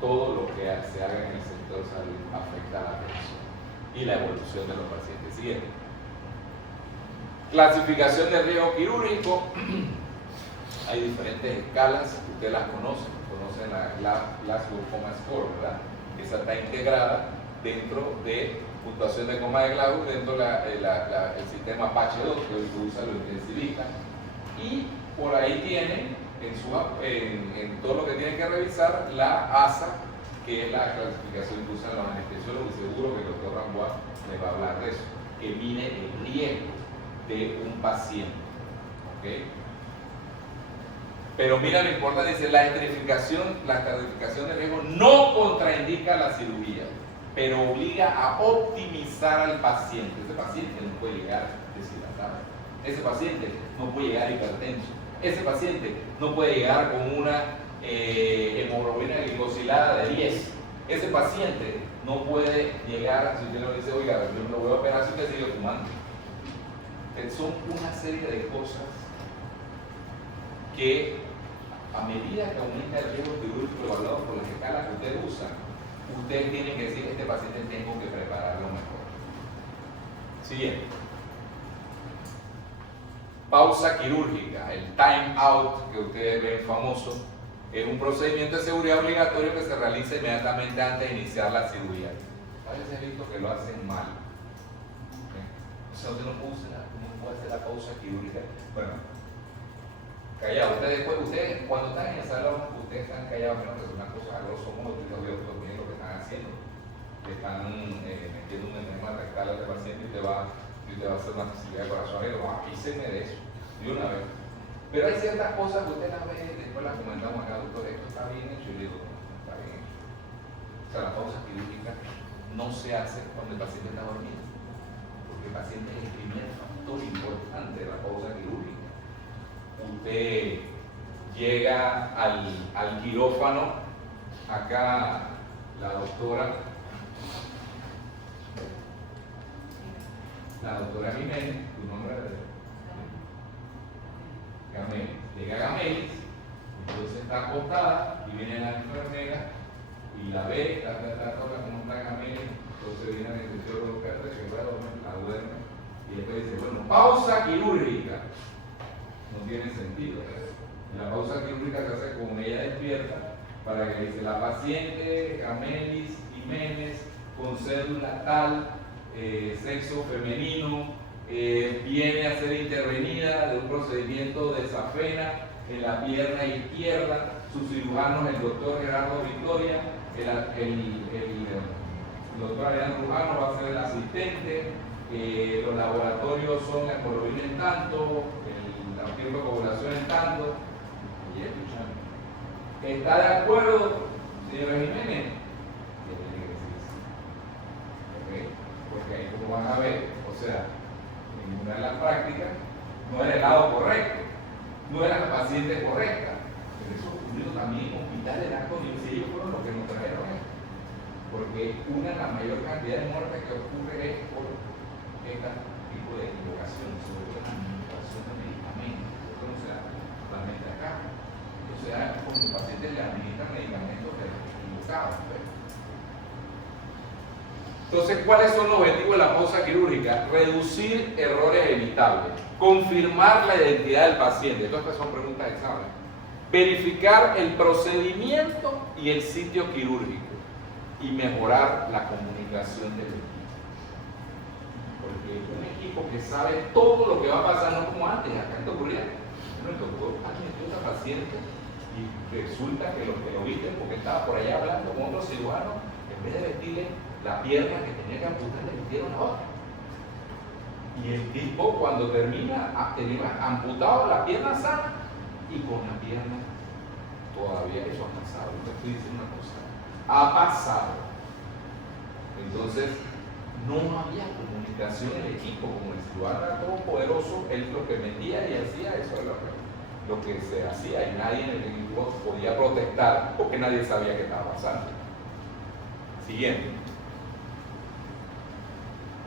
todo lo que se haga en el sector salud, afecta la atención y la evolución de los pacientes. Siguiente. Clasificación de riesgo quirúrgico. Hay diferentes escalas, usted las conoce la Glasgow Coma Score, ¿verdad? Esa está integrada dentro de puntuación de coma de Glasgow, dentro del sistema Apache-2 que hoy usan los intensivistas, y por ahí tienen en todo lo que tienen que revisar la ASA, que es la clasificación que usan los anestesiólogos, y seguro que el doctor Rambois les va a hablar de eso, que mide el riesgo de un paciente. ¿Okay? Pero mira lo importante, dice la estratificación de riesgo no contraindica la cirugía, pero obliga a optimizar al paciente. Ese paciente no puede llegar deshidratado, ese paciente no puede llegar hipertenso, ese paciente no puede llegar con una hemoglobina glicosilada de 10, ese paciente no puede llegar, si usted le dice, oiga, yo no lo voy a operar si usted sigue fumando. Son una serie de cosas que a medida que aumenta el riesgo quirúrgico evaluado por las escalas que usted usa, ustedes tienen que decir, este paciente tengo que prepararlo mejor. Siguiente. Pausa quirúrgica, el time out que ustedes ven famoso, es un procedimiento de seguridad obligatorio que se realiza inmediatamente antes de iniciar la cirugía. A veces he visto que lo hacen mal. O sea, usted no puede hacer la pausa quirúrgica. Bueno, callados. Ustedes cuando están en el salón, ustedes están callados, menos que es una cosa a grosso modo, ustedes lo que están haciendo. Que están metiendo un enema rectal a este paciente y te va a hacer una cirugía de corazón. Y digo, avísenme de eso, de una vez. Pero hay ciertas cosas que usted las ve, después las comentamos acá, doctor, esto está bien hecho, y yo digo, no, está bien hecho. O sea, la pausa quirúrgica no se hace cuando el paciente está dormido, porque el paciente es el primer factor importante de la pausa quirúrgica. Usted llega al quirófano, acá la doctora Jiménez, tu nombre es Gamelis. Llega Gamelis, entonces está acostada y viene la enfermera y la ve, la toca como está Gamelis, entonces viene el anestesiólogo que la duerme y después dice, bueno, pausa quirúrgica. No tiene sentido. La pausa quirúrgica se hace como ella despierta para que dice la paciente Gamelis Jiménez con cédula tal, sexo femenino, viene a ser intervenida de un procedimiento de safena en la pierna izquierda. Su cirujano es el doctor Gerardo Victoria, el doctor Adrián Rujano va a ser el asistente, los laboratorios son la hemoglobina en tanto, la tiempo de coagulación en tanto. Y escuchando, ¿está de acuerdo, señora Jiménez? Porque ahí como van a ver, o sea, en una de las prácticas no era el lado correcto, no era la paciente correcta, pero eso ocurrió también en hospitales de alto nivel, y ellos fueron los que nos trajeron esto, porque la mayor cantidad de muertes que ocurre es por este tipo de equivocación, sobre todo la administración de medicamentos. Esto no se da solamente acá, esto se da cuando el paciente le administran medicamentos equivocados. Entonces, ¿cuáles son los objetivos de la pausa quirúrgica? Reducir errores evitables, confirmar la identidad del paciente, estas son preguntas de examen, verificar el procedimiento y el sitio quirúrgico y mejorar la comunicación del equipo. Porque un equipo que sabe todo lo que va a pasar, no como antes, acá te ocurría, el doctor admitió a esta paciente y resulta que los que lo visten porque estaba por allá hablando con otro cirujano, en vez de vestirle la pierna que tenía que amputar, le metieron la otra. Y el tipo, cuando tenía amputado la pierna sana y con la pierna todavía, eso ha pasado. No estoy diciendo una cosa, ha pasado. Entonces, no había comunicación en el equipo, como el cirujano era todopoderoso, él lo que metía y hacía, eso era lo que se hacía, y nadie en el equipo podía protestar porque nadie sabía qué estaba pasando. Siguiente.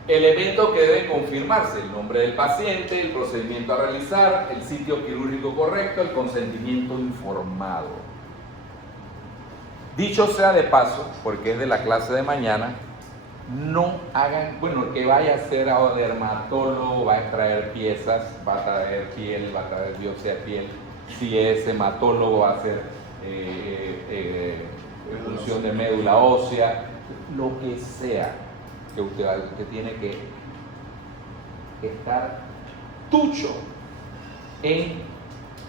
Elementos que deben confirmarse: el nombre del paciente, el procedimiento a realizar, el sitio quirúrgico correcto, el consentimiento informado. Dicho sea de paso, porque es de la clase de mañana, no hagan, bueno, el que vaya a ser dermatólogo va a extraer piezas, va a traer piel, va a traer biopsia de piel. Si es hematólogo va a hacer función de médula ósea, lo que sea. Que usted tiene que estar tucho en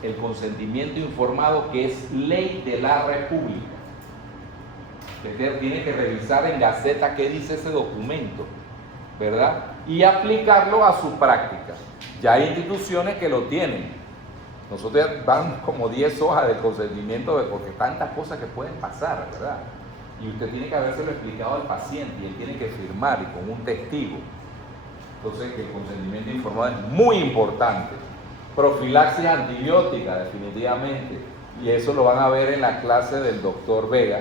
el consentimiento informado, que es ley de la República. Usted tiene que revisar en Gaceta qué dice ese documento, ¿verdad? Y aplicarlo a su práctica. Ya hay instituciones que lo tienen. Nosotros van como 10 hojas del consentimiento, porque tantas cosas que pueden pasar, ¿verdad? Y usted tiene que habérselo explicado al paciente y él tiene que firmar, y con un testigo. Entonces, que el consentimiento informado es muy importante. Profilaxis antibiótica, definitivamente. Y eso lo van a ver en la clase del doctor Vega,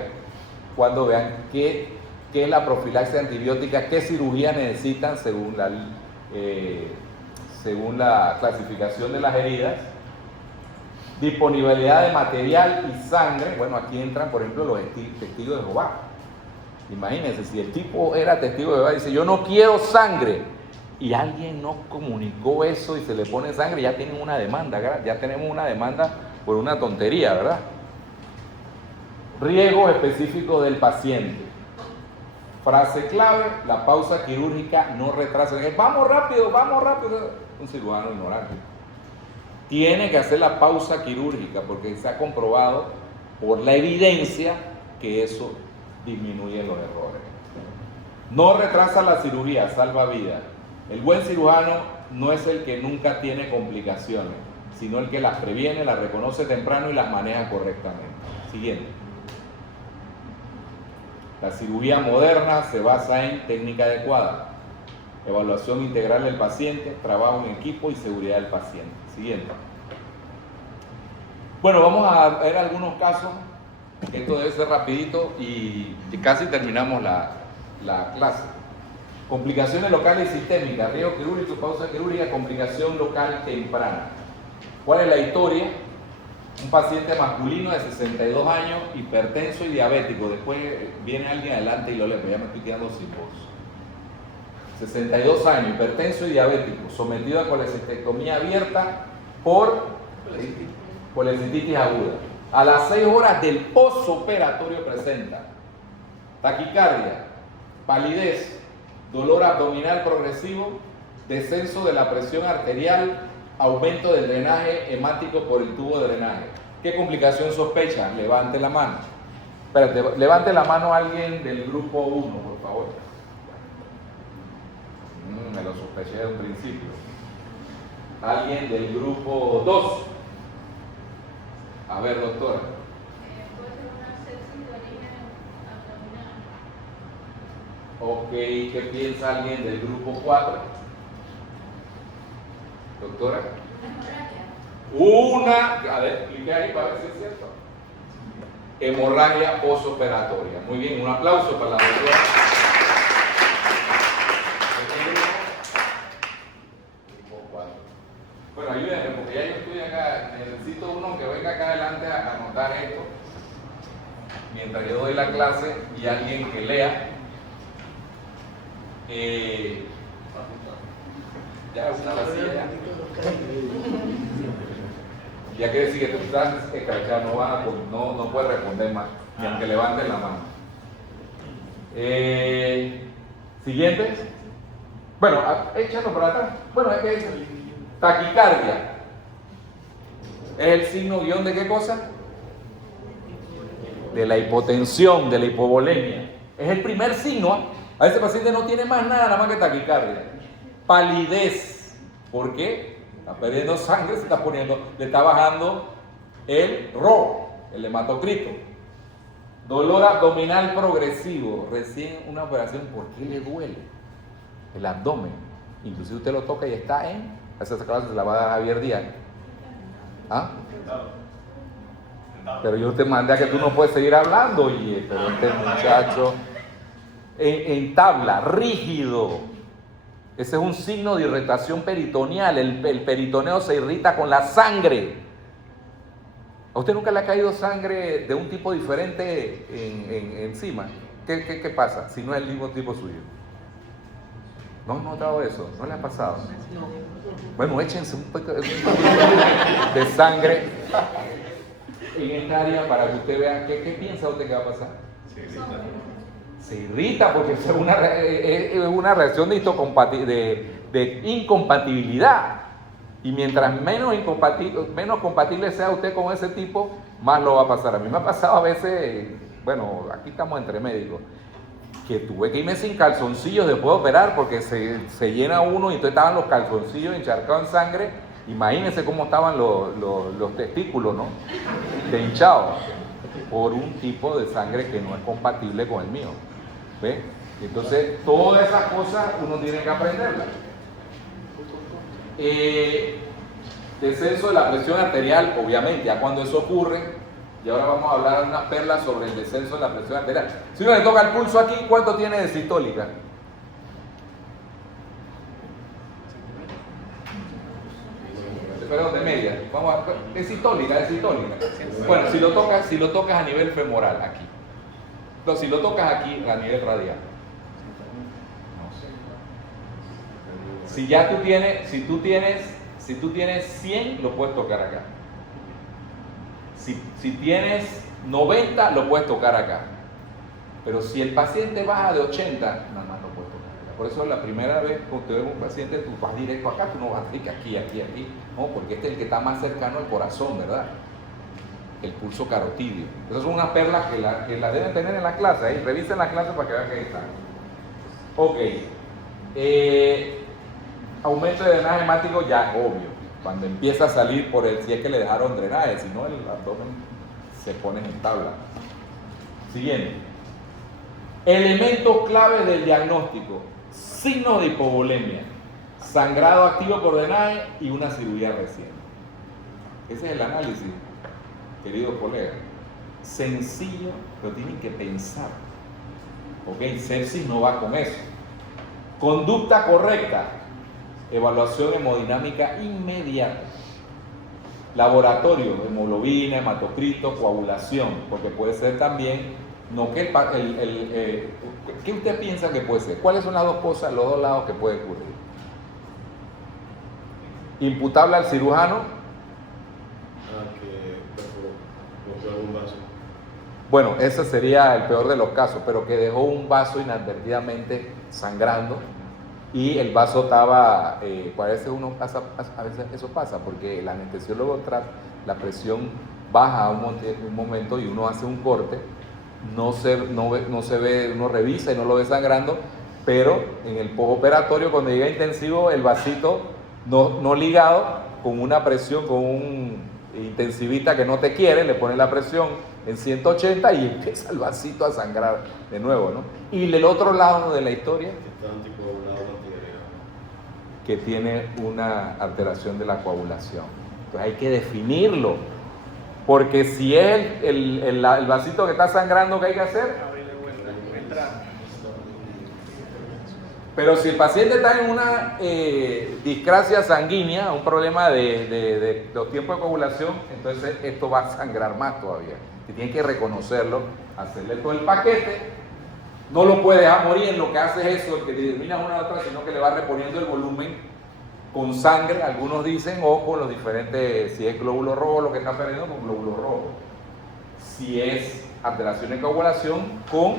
cuando vean qué es la profilaxis antibiótica, qué cirugía necesitan según la clasificación de las heridas. Disponibilidad de material y sangre. Bueno, aquí entran, por ejemplo, los testigos de Jehová. Imagínense, si el tipo era testigo de Jehová y dice, yo no quiero sangre, y alguien no comunicó eso y se le pone sangre, ya tienen una demanda, ¿verdad? Ya tenemos una demanda por una tontería, ¿verdad? Riesgos específicos del paciente. Frase clave, la pausa quirúrgica no retrasa. Vamos rápido, vamos rápido. Un cirujano ignorante. Tiene que hacer la pausa quirúrgica porque se ha comprobado por la evidencia que eso disminuye los errores. No retrasa la cirugía, salva vidas. El buen cirujano no es el que nunca tiene complicaciones, sino el que las previene, las reconoce temprano y las maneja correctamente. Siguiente. La cirugía moderna se basa en técnica adecuada, evaluación integral del paciente, trabajo en equipo y seguridad del paciente. Siguiente. Bueno, vamos a ver algunos casos, esto debe ser rapidito y casi terminamos la clase. Complicaciones locales y sistémicas, riesgo quirúrgico, pausa quirúrgica, complicación local temprana. ¿Cuál es la historia? Un paciente masculino de 62 años, hipertenso y diabético. Después viene alguien adelante y lo lee, pero ya me estoy quedando sin voz. 62 años, hipertenso y diabético, sometido a colecistectomía abierta por colecititis aguda. A las 6 horas del postoperatorio presenta taquicardia, palidez, dolor abdominal progresivo, descenso de la presión arterial, aumento del drenaje hemático por el tubo de drenaje. ¿Qué complicación sospecha? Levante la mano. Espérate, levante la mano alguien del grupo 1, por favor. Me lo sospeché de un principio. Alguien del grupo 2. A ver, doctora. Puede ser una sepsis de origen abdominal. Ok, ¿qué piensa alguien del grupo 4? Doctora. A ver, explique ahí para ver si es cierto. Hemorragia postoperatoria. Muy bien, un aplauso para la doctora. Grupo 4. Bueno, ayúdenme porque ya yo estoy acá. Necesito uno que venga acá adelante a anotar esto mientras yo doy la clase y alguien que lea. Ya es una vacía. Ya quiere decir que tú estás escrachado, no puedes responder más, ni aunque levanten la mano. Siguiente. Bueno, échalo para atrás. Bueno, es que es taquicardia. ¿Es el signo guión de qué cosa? De la hipotensión, de la hipovolemia. Es el primer signo. A ese paciente no tiene más nada más que taquicardia. Palidez. ¿Por qué? Está perdiendo sangre, le está bajando el RO, el hematocrito. Dolor abdominal progresivo. Recién una operación, ¿por qué le duele? El abdomen. Inclusive usted lo toca y está en... Esa clase se la va a dar Javier Díaz. ¿Ah? Pero yo te mandé a que tú no puedes seguir hablando, oye, pero este muchacho en tabla, rígido. Ese es un signo de irritación peritoneal. El peritoneo se irrita con la sangre. ¿A usted nunca le ha caído sangre de un tipo diferente encima? ¿Qué pasa si no es el mismo tipo suyo? ¿No han notado eso? ¿No le ha pasado? Bueno, échense un poco de sangre en esta área para que usted vea qué piensa usted que va a pasar. Se irrita porque es una reacción de incompatibilidad. Y mientras menos compatible sea usted con ese tipo, más lo va a pasar. A mí me ha pasado a veces, bueno, aquí estamos entre médicos, que tuve que irme sin calzoncillos después de operar porque se llena uno y entonces estaban los calzoncillos encharcados en sangre. Imagínense cómo estaban los testículos, ¿no? De hinchados por un tipo de sangre que no es compatible con el mío. ¿Ve? Entonces, todas esas cosas uno tiene que aprenderlas. Descenso de la presión arterial, obviamente, ya cuando eso ocurre, y ahora vamos a hablar unas perlas sobre el descenso de la presión arterial. Si uno le toca el pulso aquí, ¿cuánto tiene de sistólica? Perdón, de media. Vamos a, es sistólica. Bueno, si lo tocas a nivel femoral, aquí. Entonces, si lo tocas aquí a nivel radial. Si ya tú tienes, si tú tienes 100, lo puedes tocar acá. Si tienes 90, lo puedes tocar acá. Pero si el paciente baja de 80, nada más lo puedes tocar acá. Por eso la primera vez que usted ve un paciente, tú vas directo acá, tú no vas aquí. No, porque este es el que está más cercano al corazón, ¿verdad? El pulso carotidio. Esas son unas perlas que la deben tener en la clase. Ahí revisen la clase para que vean que ahí está. Ok. Aumento de drenaje hemático ya obvio. Cuando empieza a salir por si es que le dejaron drenaje, si no el abdomen se pone en tabla. Siguiente. Elementos claves del diagnóstico: signos de hipovolemia, sangrado activo por drenaje y una cirugía reciente. Ese es el análisis, queridos colegas. Sencillo, pero tienen que pensar. Ok, sepsis no va con eso. Conducta correcta. Evaluación hemodinámica inmediata. Laboratorio, hemoglobina, hematocrito, coagulación, porque puede ser también, no que ¿qué usted piensa que puede ser? ¿Cuáles son las dos cosas, los dos lados que puede ocurrir? Imputable al cirujano. Que perforó un vaso. Bueno, ese sería el peor de los casos, pero que dejó un vaso inadvertidamente sangrando. Y el vaso estaba, parece uno pasa, a veces eso pasa, porque el anestesiólogo la presión baja a un momento y uno hace un corte, no se ve, uno revisa y no lo ve sangrando, pero en el postoperatorio cuando llega intensivo el vasito no ligado, con una presión, con un intensivista que no te quiere, le pone la presión en 180 y empieza el vasito a sangrar de nuevo, ¿no? Y del otro lado de la historia, que tiene una alteración de la coagulación. Entonces hay que definirlo, porque si es el vasito que está sangrando, ¿qué hay que hacer? Abrirle vuelta, entrar. Pero si el paciente está en una discrasia sanguínea, un problema de los tiempos de coagulación, entonces esto va a sangrar más todavía. Y tiene que reconocerlo, hacerle todo el paquete. No lo puede dejar morir, en lo que hace es eso, el que determina una a otra, sino que le va reponiendo el volumen con sangre, algunos dicen, o con los diferentes, si es glóbulo rojo lo que está perdiendo, con glóbulo rojo. Si es alteración de coagulación, con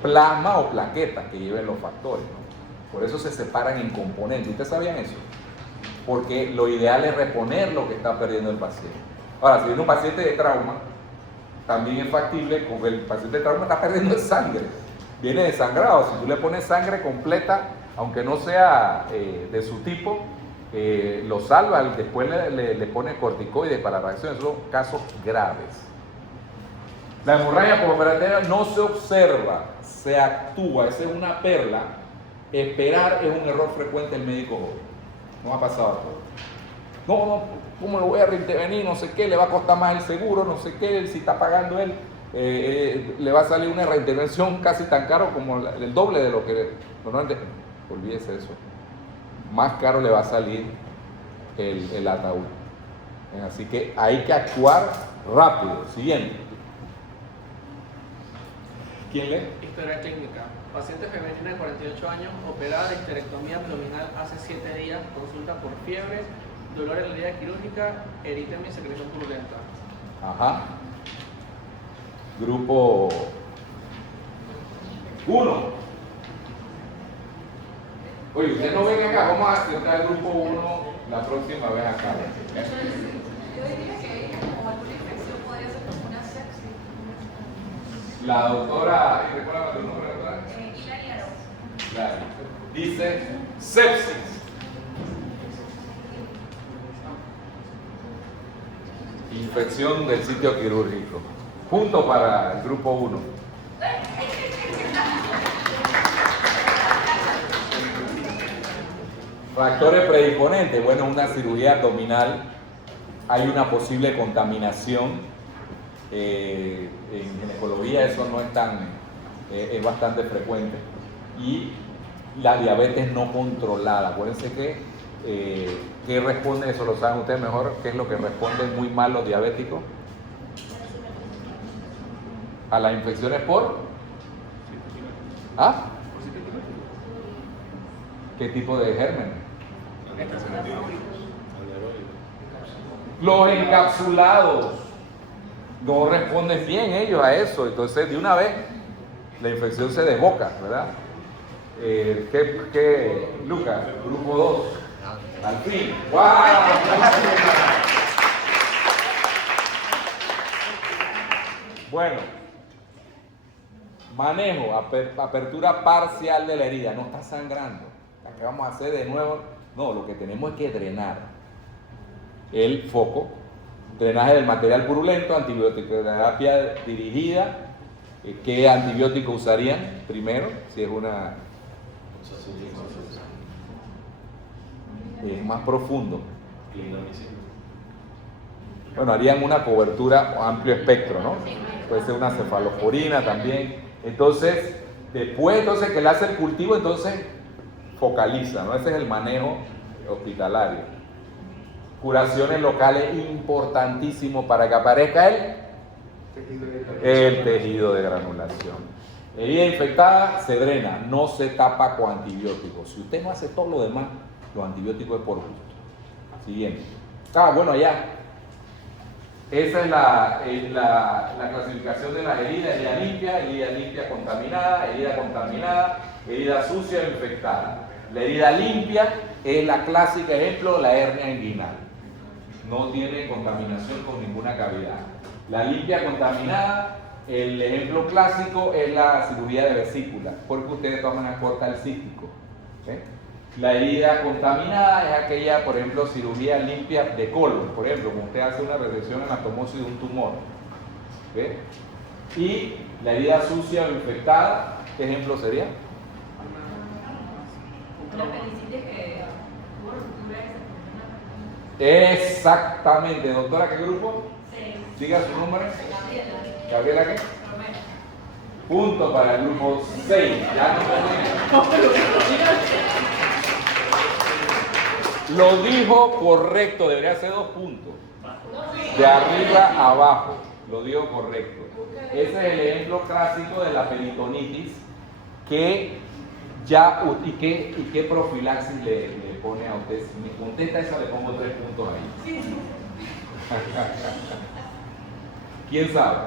plasma o plaquetas que lleven los factores, ¿no? Por eso se separan en componentes. ¿Ustedes sabían eso? Porque lo ideal es reponer lo que está perdiendo el paciente. Ahora, si viene un paciente de trauma, también es factible, porque el paciente de trauma está perdiendo sangre. Viene desangrado, si tú le pones sangre completa, aunque no sea de su tipo, lo salva, después le pone corticoides para la reacción. Esos son casos graves. La hemorragia postoperatoria no se observa, se actúa, esa es una perla. Esperar es un error frecuente del médico joven. No ha pasado a todos. No, ¿cómo lo voy a reintervenir? No sé qué, le va a costar más el seguro, no sé qué, si está pagando él. Le va a salir una reintervención casi tan caro como el doble de lo que normalmente. Olvídese eso. Más caro le va a salir el ataúd. Así que hay que actuar rápido. Siguiente. ¿Quién lee? Historia clínica. Paciente femenina de 48 años, operada de histerectomía abdominal hace 7 días, consulta por fiebre, dolor en la herida quirúrgica, eritema y secreción purulenta. Ajá. Grupo 1. Oye, ustedes no ven acá, vamos a aceptar el grupo 1 la próxima vez acá. Yo diría que como alguna infección podría ser como una sepsis. La doctora, ¿recuerda tu nombre, doctora? Hilary Arau. Claro. Dice sepsis. Infección del sitio quirúrgico. Punto para el grupo 1. Factores predisponentes. Bueno, una cirugía abdominal. Hay una posible contaminación. En ginecología eso no es tan, es bastante frecuente. Y la diabetes no controlada. Acuérdense que ¿qué responde? Eso lo saben ustedes mejor. ¿Qué es lo que responden muy mal los diabéticos? A las infecciones por ¿Ah? ¿Qué tipo de gérmenes? Los encapsulados. No responden bien ellos a eso. Entonces, de una vez, la infección se desboca, ¿verdad? ¿Qué, Lucas? Grupo 2. Al fin. ¡Wow! Bueno, manejo, apertura parcial de la herida, no está sangrando. ¿Qué vamos a hacer de nuevo? No, lo que tenemos es que drenar el foco, drenaje del material purulento, antibiótico-terapia dirigida. ¿Qué antibiótico usarían primero? Si es una... Es más profundo. Bueno, harían una cobertura amplio espectro, ¿no? Puede ser una cefalosporina también. Entonces, después que le hace el cultivo, entonces focaliza, ¿no? Ese es el manejo hospitalario. Curaciones locales, importantísimo para que aparezca el tejido de granulación. Herida infectada se drena, no se tapa con antibióticos. Si usted no hace todo lo demás, los antibióticos es por gusto. Siguiente. Bueno, ya. Esa es la clasificación de las heridas: herida limpia contaminada, herida sucia o infectada. La herida limpia es la clásica ejemplo de la hernia inguinal. No tiene contaminación con ninguna cavidad. La limpia contaminada, el ejemplo clásico es la cirugía de vesícula, porque usted de todas maneras corta el cístico. ¿Sí? La herida contaminada es aquella, por ejemplo, cirugía limpia de colon, por ejemplo, como usted hace una resección anatomósis de un tumor. ¿Sí? Y la herida sucia o infectada, ¿qué ejemplo sería? La apendicitis que tuvo ruptura y se Exactamente, doctora, ¿qué grupo? Sí. Diga su número. Gabriela. ¿Gabriela qué? Romero. Punto para el grupo 6. Ya no lo dijo correcto, debería ser 2 puntos. De arriba a abajo, lo dijo correcto. Ese es el ejemplo clásico de la peritonitis que ya, y qué profilaxis le pone a usted. Si me contesta esa, le pongo 3 puntos ahí. ¿Quién sabe?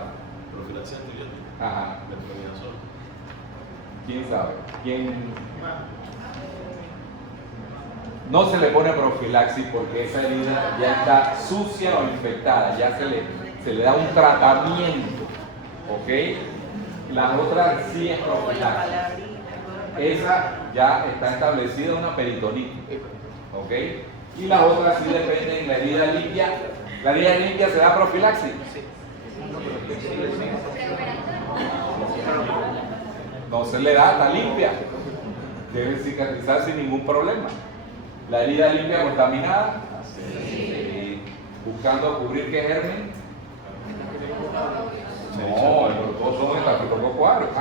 Profilaxia antibiótica. Ajá. Metronidazol. ¿Quién sabe? ¿Quién? No se le pone profilaxis porque esa herida ya está sucia o infectada, ya se le da un tratamiento, ¿ok? Las otras sí es profilaxis. Esa ya está establecida una peritonitis, ¿ok? Y las otras sí dependen de la herida limpia. ¿La herida limpia se da profilaxis? No se le da, está limpia. Debe cicatrizar sin ningún problema. La herida limpia contaminada, buscando cubrir qué germen. No, todos son el Staphylococcus aureus.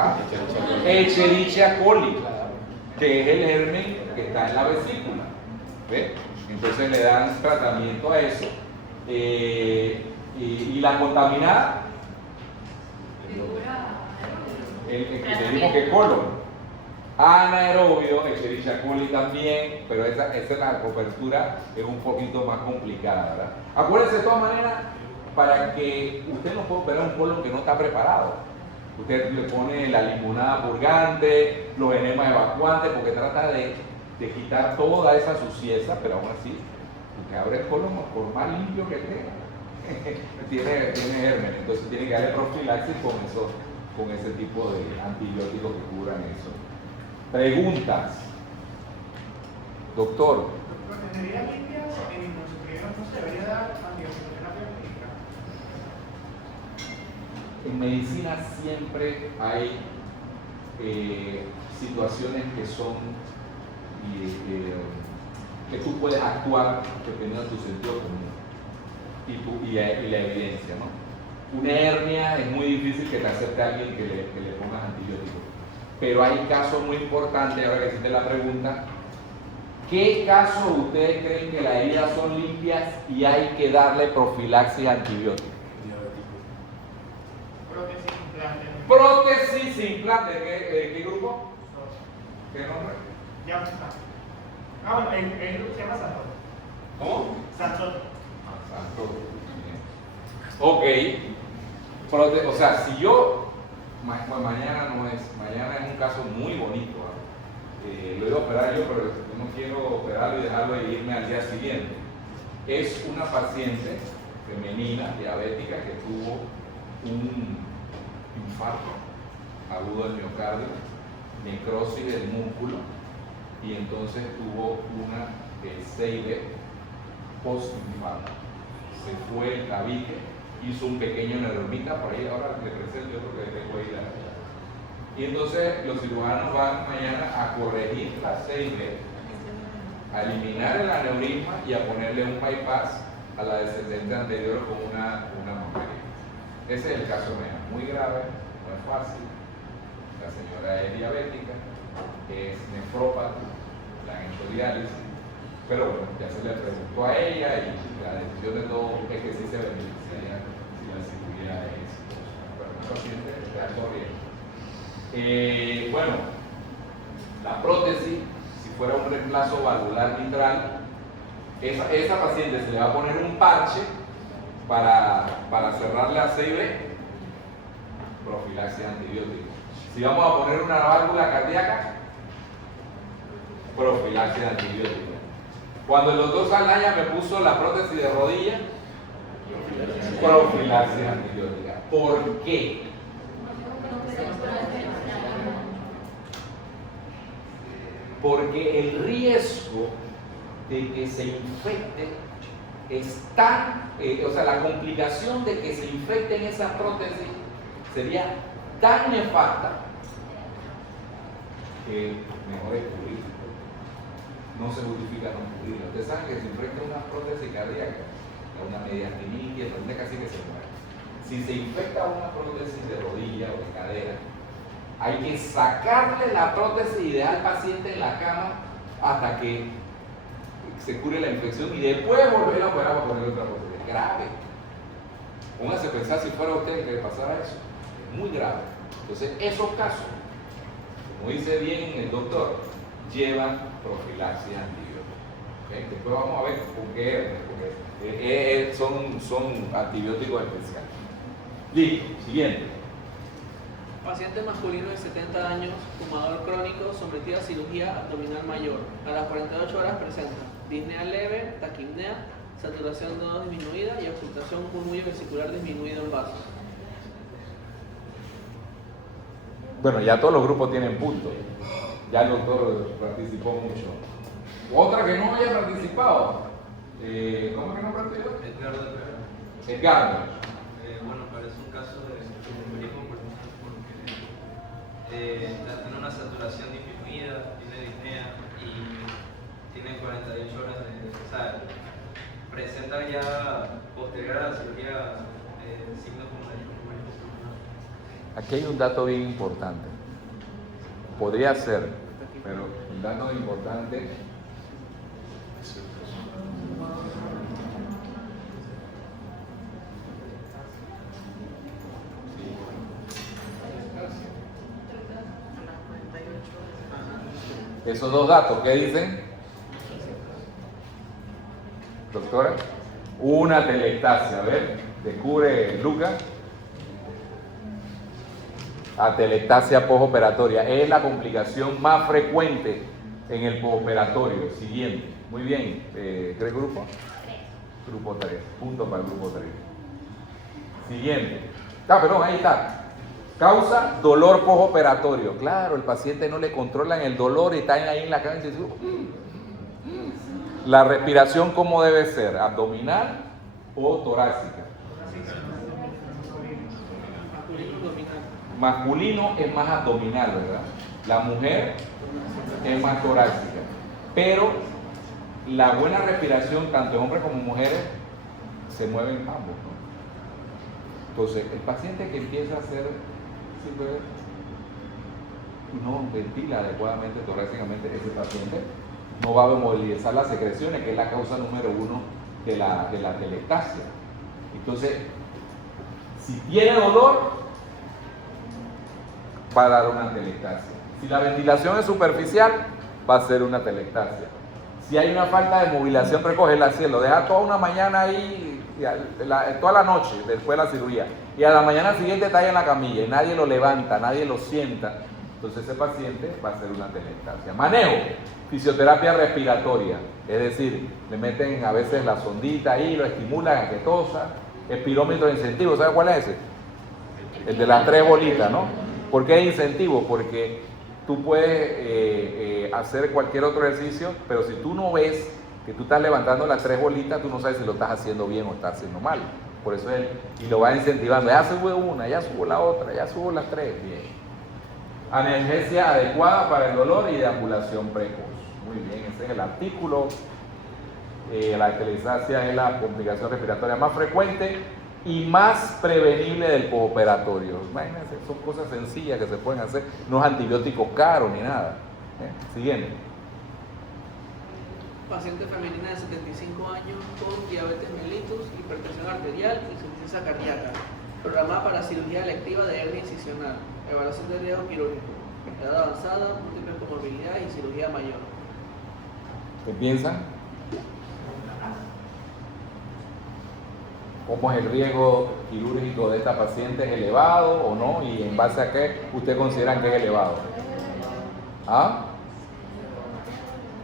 Escherichia coli, que es el germen que está en la vesícula. ¿Ve? Entonces le dan tratamiento a eso. Y la contaminada, el que le dimos que es colon. Anaerobio, Escherichia coli también, pero esa la cobertura es un poquito más complicada, ¿verdad? Acuérdense de todas maneras, para que usted no pueda operar un colon que no está preparado. Usted le pone la limonada purgante, los enemas evacuantes, porque trata de quitar toda esa suciedad, pero aún así, usted abre el colon por más limpio que tenga. tiene germen, entonces tiene que darle profilaxis con ese tipo de antibióticos que curan eso. Preguntas. Doctor. ¿En heridas limpias no se debería dar antibiótico-terapia clínica? En medicina siempre hay situaciones que son que tú puedes actuar dependiendo de tu sentido común y la evidencia, ¿no? Una hernia es muy difícil que te acepte a alguien que le pongas antibióticos. Pero hay casos muy importantes, ahora que hiciste la pregunta, ¿qué casos ustedes creen que las heridas son limpias y hay que darle profilaxis antibiótica? Prótesis, implante. Prótesis, implante, ¿qué grupo? ¿Qué nombre? Ya está. Ah, bueno, el grupo se llama Santo. ¿Cómo? Santo. Santo. Ok. O sea, si yo, bueno, mañana es un caso muy bonito. Lo iba a operar yo, pero yo no quiero operarlo y dejarlo e irme al día siguiente. Es una paciente femenina, diabética, que tuvo un infarto agudo del miocardio, necrosis del músculo, y entonces tuvo una CIB post-infarto. Se fue el tabique, hizo un pequeño neuromita, por ahí ahora le presento, yo creo que tengo ahí la... Y entonces los cirujanos van mañana a corregir la CIB, a eliminar el aneurisma y a ponerle un bypass a la descendente anterior con una mascarilla. Ese es el caso mío, muy grave, no es fácil. La señora es diabética, es nefrópata, la han hecho diálisis, pero bueno, ya se le preguntó a ella y la decisión de todo es que sí se beneficiaría si la cirugía es exitosa. Pero un paciente de alto riesgo. Bueno, la prótesis, si fuera un reemplazo valvular mitral, esa paciente se le va a poner un parche para cerrar la CIB, profilaxis antibiótica. Si vamos a poner una válvula cardíaca, profilaxis antibiótica. Cuando el doctor Saldaña me puso la prótesis de rodilla, profilaxis antibiótica. ¿Por qué? Porque el riesgo de que se infecte es tan, o sea, la complicación de que se infecten esas prótesis sería tan nefasta que mejor es cubrir. No se justifica no cubrirlo. Ustedes saben que se infecta una prótesis cardíaca, una mediastinitis, una casi que se muere. Si se infecta una prótesis de rodilla o de cadera, hay que sacarle la prótesis y dejar al paciente en la cama hasta que se cure la infección y después volver a operar para ponerle otra prótesis. Es grave. Póngase a pensar si fuera usted que le pasara eso. Es muy grave. Entonces, esos casos, como dice bien el doctor, llevan profilaxis antibiótica. ¿Okay? Después vamos a ver por qué, porque son antibióticos especiales. Listo, siguiente. Paciente masculino de 70 años, fumador crónico, sometido a cirugía abdominal mayor. A las 48 horas presenta disnea leve, taquipnea, saturación de O2 disminuida y ocultación murmullo vesicular disminuido en vasos. Bueno, ya todos los grupos tienen puntos. Ya el doctor participó mucho. Otra que no haya participado. ¿Cómo que no participó? Edgardo de Pedro. Edgardo. Bueno, parece un caso de embolismo pulmonar porque tiene una saturación disminuida, tiene disnea y tiene 48 horas de... O sea, presenta ya posterior a la cirugía signos como de embolismo pulmonar. Aquí hay un dato bien importante. Podría ser, pero el dato importante esos dos datos, ¿qué dicen? Doctora, una telectasia, a ver, descubre Lucas. Atelectasia postoperatoria es la complicación más frecuente en el postoperatorio. Siguiente. Muy bien. ¿Qué grupo? Grupo 3. Punto para el grupo 3. Siguiente. Perdón, ahí está. Causa dolor postoperatorio. Claro, el paciente no le controlan el dolor y está ahí en la cama y dice, la respiración, ¿cómo debe ser? ¿Abdominal o torácica? Masculino es más abdominal, ¿verdad? La mujer es más torácica. Pero la buena respiración, tanto en hombres como mujeres, se mueven ambos, ¿no? Entonces, el paciente que empieza a hacer, no ventila adecuadamente torácicamente, ese paciente no va a movilizar las secreciones, que es la causa número 1 de la atelectasia. Entonces, si tiene dolor, va a dar una atelectasia. Si la ventilación es superficial, va a ser una telectasia. Si hay una falta de movilización precoz, así, lo deja toda una mañana ahí, toda la noche después de la cirugía, y a la mañana siguiente está ahí en la camilla y nadie lo levanta, nadie lo sienta, entonces ese paciente va a ser una telectasia. Manejo, fisioterapia respiratoria, es decir, le meten a veces la sondita ahí, lo estimulan a que tosa, espirómetro de incentivo, ¿sabe cuál es ese? El de las 3 bolitas, ¿no? ¿Por qué es incentivo? Porque tú puedes hacer cualquier otro ejercicio, pero si tú no ves que tú estás levantando las 3 bolitas, tú no sabes si lo estás haciendo bien o estás haciendo mal. Por eso él, y lo va incentivando, ya subo una, ya subo la otra, ya subo las 3, bien. Analgesia adecuada para el dolor y deambulación precoz. Muy bien, ese es el artículo. La telectasia es la complicación respiratoria más frecuente y más prevenible del postoperatorio. Imagínense, son cosas sencillas que se pueden hacer, no es antibiótico caro ni nada. Siguiente. Paciente femenina de 75 años con diabetes mellitus, hipertensión arterial y insuficiencia cardíaca, programada para cirugía electiva de hernia incisional, evaluación de riesgo quirúrgico, edad avanzada, múltiples comorbilidades y cirugía mayor. ¿Qué piensan? ¿Cómo es el riesgo quirúrgico de esta paciente? ¿Es elevado o no? ¿Y en base a qué usted consideran que es elevado? ¿Ah?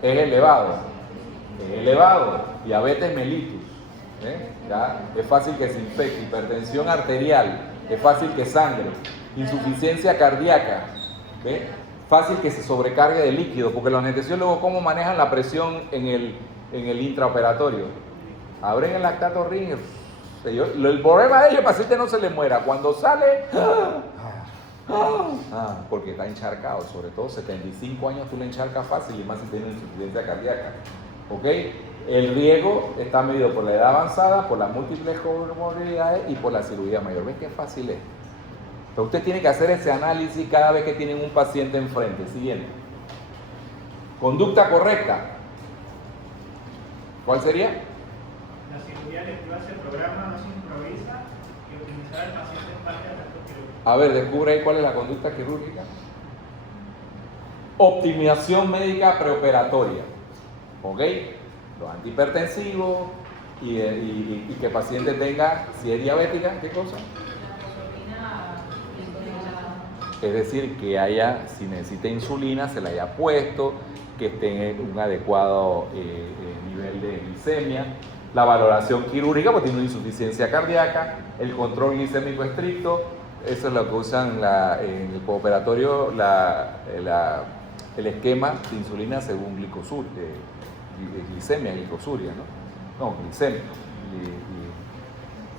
¿Es elevado? Es elevado. Diabetes mellitus. ¿Ya? Es fácil que se infecte. Hipertensión arterial. Es fácil que sangre. Insuficiencia cardíaca. ¿Ve? Fácil que se sobrecargue de líquido. Porque los anestesiólogos, ¿cómo manejan la presión en el intraoperatorio? Abren el lactato ring. El problema de ellos, el paciente no se le muera. Cuando sale, porque está encharcado, sobre todo 75 años tú le encharcas fácil y más si tiene insuficiencia cardíaca. ¿Ok? El riesgo está medido por la edad avanzada, por las múltiples comorbilidades y por la cirugía mayor. ¿Ves qué fácil es? Pero usted tiene que hacer ese análisis cada vez que tienen un paciente enfrente. Siguiente. Conducta correcta. ¿Cuál sería? La cirugía electiva se programa, no se improvisa, y optimizar al paciente es parte del acto quirúrgico. A ver, descubre ahí cuál es la conducta quirúrgica. Optimización médica preoperatoria. ¿Ok? Los antihipertensivos y que el paciente tenga, si es diabética, ¿qué cosa? Es decir, que haya, si necesita insulina, se la haya puesto, que esté en un adecuado nivel de glicemia. La valoración quirúrgica, pues tiene una insuficiencia cardíaca, el control glicémico estricto, eso es lo que usan en el postoperatorio, el esquema de insulina según glicemia, glicosuria, ¿no? No, glicemia,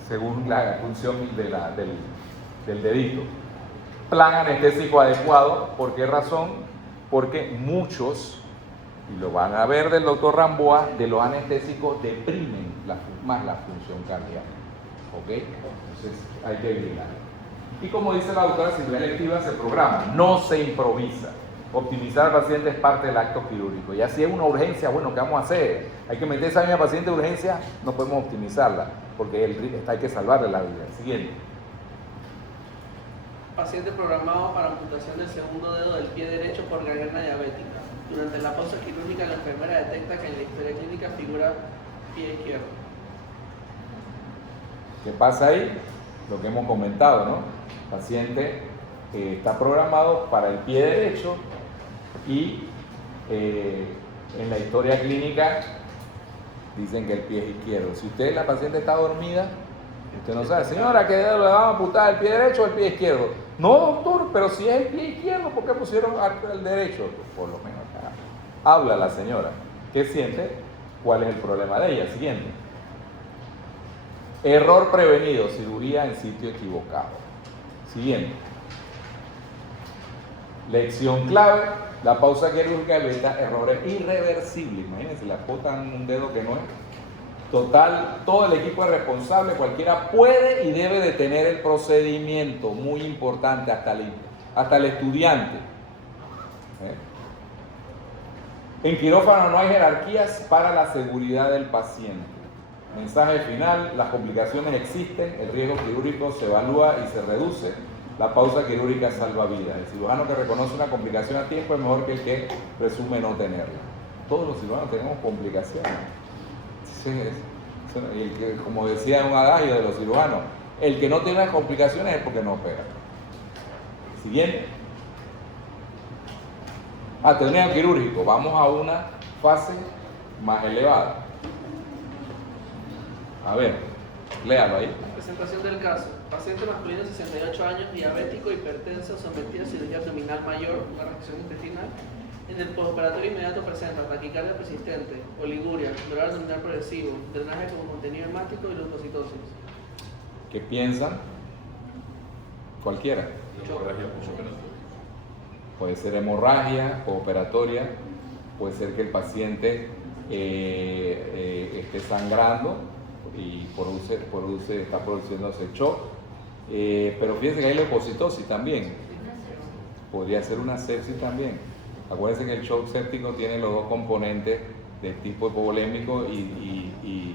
según la función del dedito. Plan anestésico adecuado, ¿por qué razón? Porque muchos, y lo van a ver del doctor Ramboa, de los anestésicos deprimen más la función cardíaca. ¿Ok? Entonces hay que vigilar. Y como dice la doctora, cirugía electiva se programa, no se improvisa. Optimizar al paciente es parte del acto quirúrgico. Y así es una urgencia, bueno, ¿qué vamos a hacer? Hay que meter esa misma paciente de urgencia, no podemos optimizarla, porque hay que salvarle la vida. Siguiente. Paciente programado para amputación del segundo dedo del pie derecho por gangrena diabética. Durante la pausa quirúrgica, la enfermera detecta que en la historia clínica figura pie izquierdo. ¿Qué pasa ahí? Lo que hemos comentado, ¿no? El paciente está programado para el pie derecho y en la historia clínica dicen que el pie es izquierdo. Si la paciente está dormida, usted no sabe, señora, ¿qué dedo le vamos a amputar, el pie derecho o el pie izquierdo? No, doctor, pero si es el pie izquierdo, ¿por qué pusieron el derecho? Por lo menos habla la señora. ¿Qué siente? ¿Cuál es el problema de ella? Siguiente. Error prevenido, cirugía en sitio equivocado. Siguiente. Lección clave, la pausa quirúrgica evita errores irreversibles. Imagínense, le apotan un dedo que no es. Total, todo el equipo es responsable, cualquiera puede y debe detener el procedimiento, muy importante, hasta el estudiante. En quirófano no hay jerarquías para la seguridad del paciente. Mensaje final, las complicaciones existen, el riesgo quirúrgico se evalúa y se reduce La pausa quirúrgica salva vidas. El cirujano que reconoce una complicación a tiempo es mejor que el que presume no tenerla. Todos los cirujanos tenemos complicaciones. Y el que, como decía un adagio de los cirujanos, el que no tiene las complicaciones es porque no opera. Siguiente. Ateneo quirúrgico. Vamos a una fase más elevada. A ver, léalo ahí. Presentación del caso. Paciente masculino de 68 años, diabético, hipertenso, sometido a cirugía abdominal mayor, una reacción intestinal. En el postoperatorio inmediato presenta taquicardia persistente, oliguria, dolor abdominal progresivo, drenaje con contenido hemático y leucocitosis. ¿Qué piensan? Cualquiera. Puede ser hemorragia postoperatoria, puede ser que el paciente esté sangrando y está produciéndose shock, pero fíjense que hay leucocitosis también. Podría ser una sepsis también. Acuérdense que el shock séptico tiene los dos componentes de tipo hipovolémico y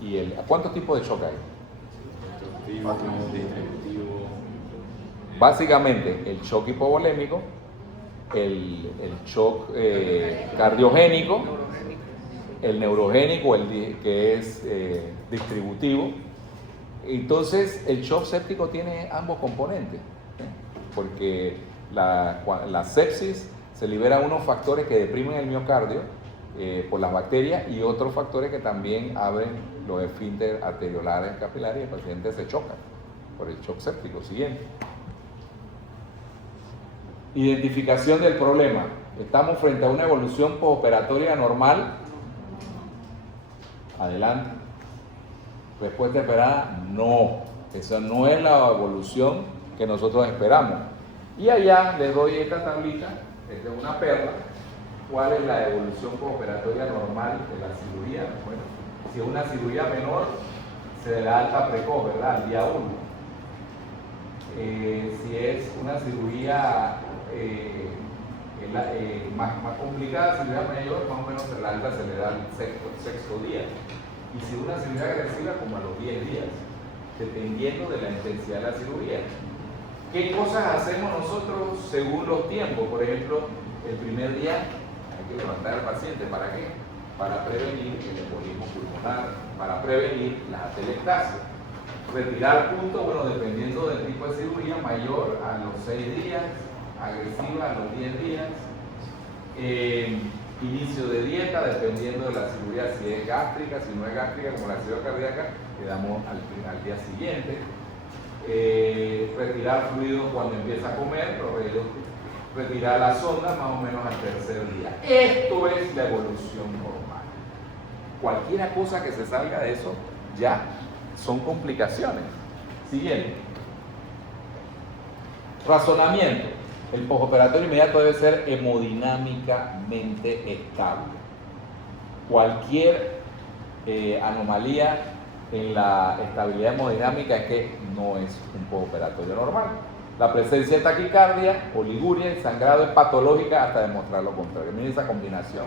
el... ¿Cuántos tipos de shock hay? Básicamente el shock hipovolémico, el shock cardiogénico, el neurogénico, que es distributivo. Entonces el shock séptico tiene ambos componentes, porque la sepsis se liberan unos factores que deprimen el miocardio por las bacterias y otros factores que también abren los esfínteres arteriolares capilares y el paciente se choca por el shock séptico. Siguiente. Identificación del problema. Estamos frente a una evolución postoperatoria normal. Adelante. Respuesta esperada, no. Esa no es la evolución que nosotros esperamos. Y allá les doy esta tablita, esta es una perla. ¿Cuál es la evolución postoperatoria normal de la cirugía? Bueno, si es una cirugía menor, se da alta precoz, ¿verdad? Al día 1. Si es una cirugía más complicada, cirugía mayor, más o menos el alta se le da al sexto día. Y si una cirugía agresiva, como a los 10 días, dependiendo de la intensidad de la cirugía. ¿Qué cosas hacemos nosotros según los tiempos? Por ejemplo, el primer día hay que levantar al paciente. ¿Para qué? Para prevenir el embolismo pulmonar, para prevenir la atelectasia. Retirar puntos, bueno, dependiendo del tipo de cirugía, mayor a los 6 días, agresiva a los 10 días. Inicio de dieta, dependiendo de la cirugía, si es gástrica, si no es gástrica, como la cirugía cardíaca, le damos al día siguiente. Retirar fluidos cuando empieza a comer, retirar la sonda más o menos al tercer día. Esto es la evolución normal. Cualquier cosa que se salga de eso ya son complicaciones. Siguiente. Razonamiento. El postoperatorio inmediato debe ser hemodinámicamente estable. Cualquier anomalía en la estabilidad hemodinámica es que no es un postoperatorio normal. La presencia de taquicardia, oliguria y sangrado es patológica hasta demostrar lo contrario. Miren esa combinación.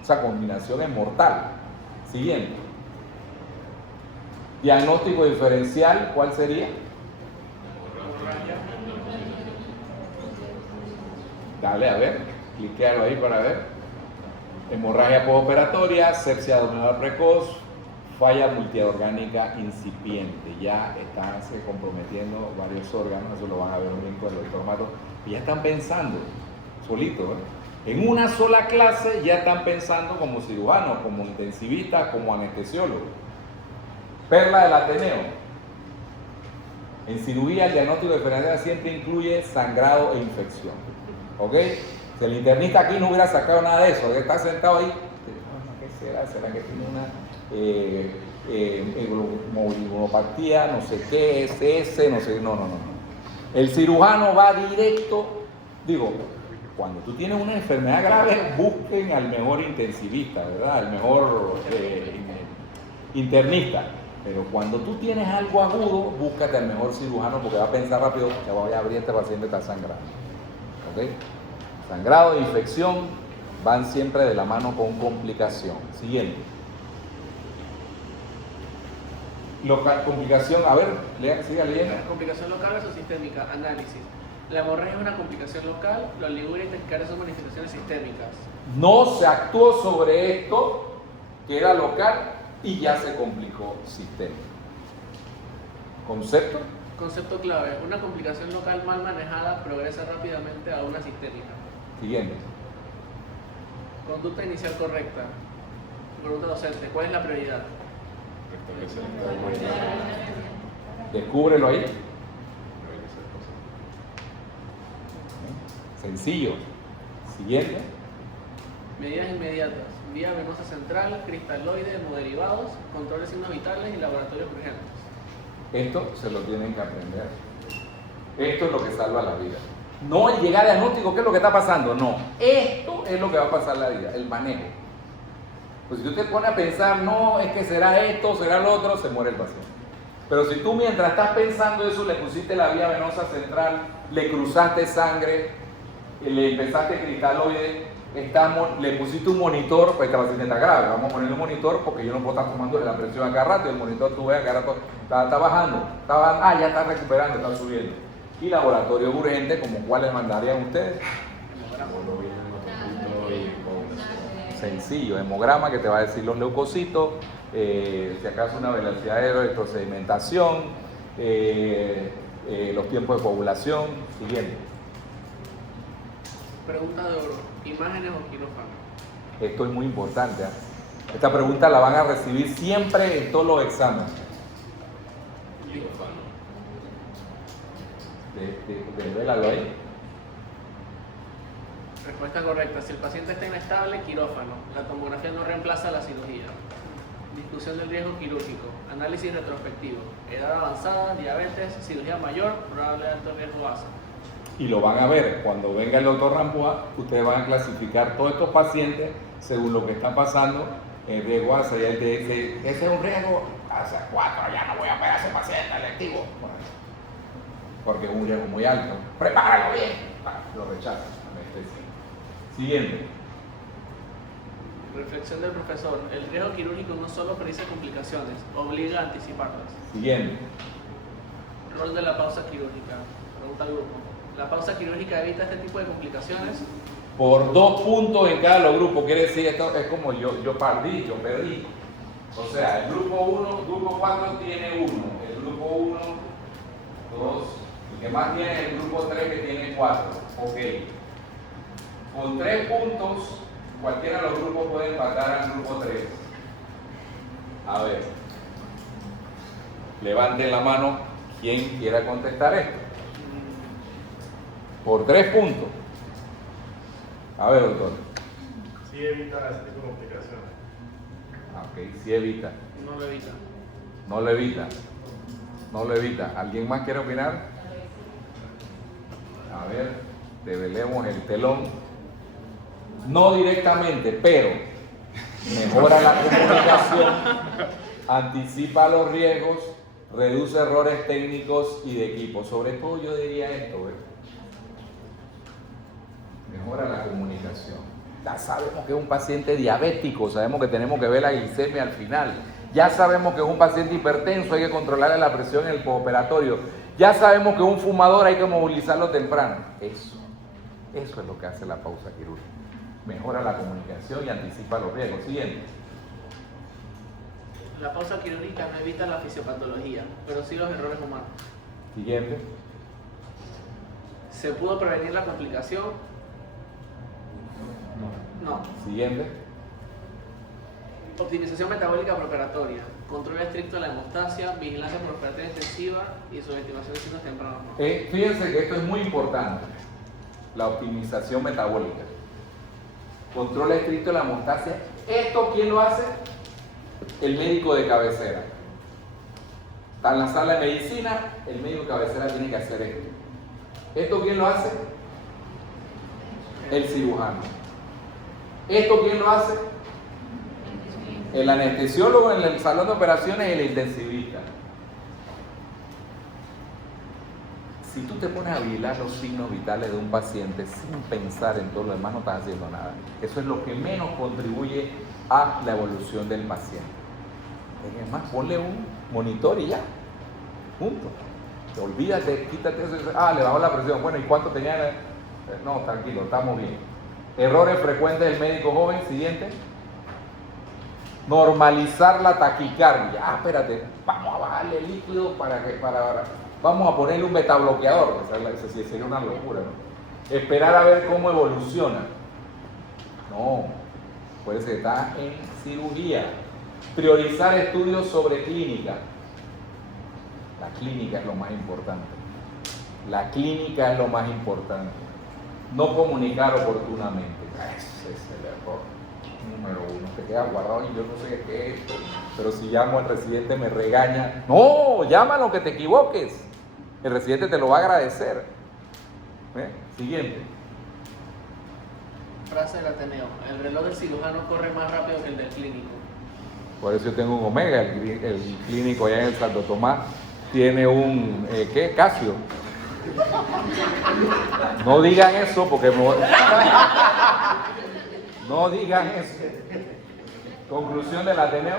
Esa combinación es mortal. Siguiente. Diagnóstico diferencial, ¿cuál sería? Dale, a ver, cliquealo ahí para ver. Hemorragia postoperatoria, sepsia abdominal precoz, falla multiorgánica incipiente. Ya están se comprometiendo varios órganos, eso lo van a ver un link del doctor Mato, y ya están pensando, solito, en una sola clase ya están pensando como cirujanos, como intensivistas, como anestesiólogos. Perla del Ateneo. En cirugía el diagnóstico diferencial siempre incluye sangrado e infección. ¿Ok? Si el internista aquí no hubiera sacado nada de eso, que está sentado ahí, ¿qué será? ¿Será que tiene una hemoglobinopatía, no sé qué, SS, no sé? No. El cirujano va directo, digo, cuando tú tienes una enfermedad grave, busquen al mejor intensivista, ¿verdad? Al mejor internista. Pero cuando tú tienes algo agudo, búscate al mejor cirujano porque va a pensar rápido que voy a abrir este paciente está sangrando. ¿Ok? Sangrado e infección van siempre de la mano con complicación. Siguiente. Complicación, a ver, siga leyendo. Complicación local versus sistémica. Análisis. La hemorragia es una complicación local, la oliguria y taquicardia son manifestaciones sistémicas. No se actuó sobre esto, que era local, y ya se complicó sistémico. ¿Concepto? Concepto clave. Una complicación local mal manejada progresa rápidamente a una sistémica. Siguiente. Conducta inicial correcta. Pregunta docente. ¿Cuál es la prioridad? Descúbrelo ahí. Sencillo. Siguiente. Medidas inmediatas. Vía venosa central, cristaloide, hemoderivados, control de signos vitales y laboratorios urgentes. Esto se lo tienen que aprender. Esto es lo que salva la vida. No el llegar a diagnóstico, ¿qué es lo que está pasando? No. Esto es lo que va a pasar la vida, el manejo. Pues si tú te pones a pensar, no, es que será esto, será lo otro, se muere el paciente. Pero si tú mientras estás pensando eso, le pusiste la vía venosa central, le cruzaste sangre, le empezaste cristaloide, le pusiste un monitor, pues esta paciente está grave, vamos a ponerle un monitor porque yo no puedo estar tomando la presión a cada rato, y el monitor tú ves a cada rato, está bajando, ya está recuperando, está subiendo. Y laboratorio urgente, como cuáles mandarían ustedes. Sencillo, hemograma que te va a decir los leucocitos, si acaso una velocidad de retrosedimentación, los tiempos de coagulación. Siguiente. Pregunta de oro. ¿Imágenes o quirófano? Esto es muy importante. Esta pregunta la van a recibir siempre en todos los exámenes. Desvélalo ahí. Respuesta correcta. Si el paciente está inestable, quirófano. La tomografía no reemplaza la cirugía. Discusión del riesgo quirúrgico. Análisis retrospectivo. Edad avanzada, diabetes, cirugía mayor, probable alto riesgo ASA. Y lo van a ver cuando venga el doctor Ramboa. Ustedes van a clasificar todos estos pacientes según lo que está pasando en riesgo ASA. Y él te dice, ese es un riesgo ASA 4, ya no voy a operar a ese paciente electivo. Bueno, porque es un riesgo muy alto. Prepáralo bien. Lo rechazan. Siguiente. Reflexión del profesor. El riesgo quirúrgico no solo predice complicaciones, obliga a anticiparlas. Siguiente. Rol de la pausa quirúrgica. Pregunta al grupo. ¿La pausa quirúrgica evita este tipo de complicaciones? Por 2 puntos en cada grupos. Quiere decir, esto es como yo perdí. O sea, el grupo 1, grupo 4 tiene 1. El grupo 1, 2. El que más tiene es el grupo 3 que tiene 4. Ok. Con 3 puntos, cualquiera de los grupos puede empatar al grupo 3. A ver. Levanten la mano quien quiera contestar esto. Por 3 puntos. A ver, doctor. Sí evita ese tipo de complicaciones. Ok, sí evita. No lo evita. No lo evita. No lo evita. ¿Alguien más quiere opinar? A ver, develemos el telón. No directamente, pero mejora la comunicación, anticipa los riesgos, reduce errores técnicos y de equipo. Sobre todo yo diría esto, ¿ves? Mejora la comunicación. Ya sabemos que es un paciente diabético, sabemos que tenemos que ver la glicemia al final. Ya sabemos que es un paciente hipertenso, hay que controlarle la presión en el postoperatorio. Ya sabemos que es un fumador, hay que movilizarlo temprano. Eso es lo que hace la pausa quirúrgica. Mejora la comunicación y anticipa los riesgos. Siguiente. La pausa quirúrgica no evita la fisiopatología, pero sí los errores humanos. Siguiente. ¿Se pudo prevenir la complicación? No. Siguiente. Optimización metabólica preoperatoria, control estricto de la hemostasia, vigilancia preoperatoria intensiva y subestimación de signos tempranos. No. Fíjense que esto es muy importante. La optimización metabólica. Control estricto de la hemostasia. ¿Esto quién lo hace? El médico de cabecera. Está en la sala de medicina, el médico de cabecera tiene que hacer esto. ¿Esto quién lo hace? El cirujano. ¿Esto quién lo hace? El anestesiólogo en el salón de operaciones y el intensivista. Si tú te pones a vigilar los signos vitales de un paciente sin pensar en todo lo demás, no estás haciendo nada. Eso es lo que menos contribuye a la evolución del paciente. Es más, ponle un monitor y ya, punto. Te olvídate, quítate eso, le bajó la presión, bueno, ¿y cuánto tenía? No, tranquilo, estamos bien. Errores frecuentes del médico joven, siguiente. Normalizar la taquicardia. Espérate, vamos a bajarle el líquido vamos a ponerle un metabloqueador. Esa sí sería una locura, ¿no? Esperar a ver cómo evoluciona. No, puede ser que está en cirugía. Priorizar estudios sobre clínica. La clínica es lo más importante. La clínica es lo más importante. No comunicar oportunamente. Ese es el error número uno. Te queda guardado y yo no sé qué es esto. Pero si llamo al residente me regaña. No, llámalo que te equivoques. El residente te lo va a agradecer. Siguiente. Frase del Ateneo. El reloj del cirujano corre más rápido que el del clínico. Por eso yo tengo un Omega. El clínico allá en el Santo Tomás tiene un, Casio. No digan eso porque no digan eso. Conclusión del Ateneo.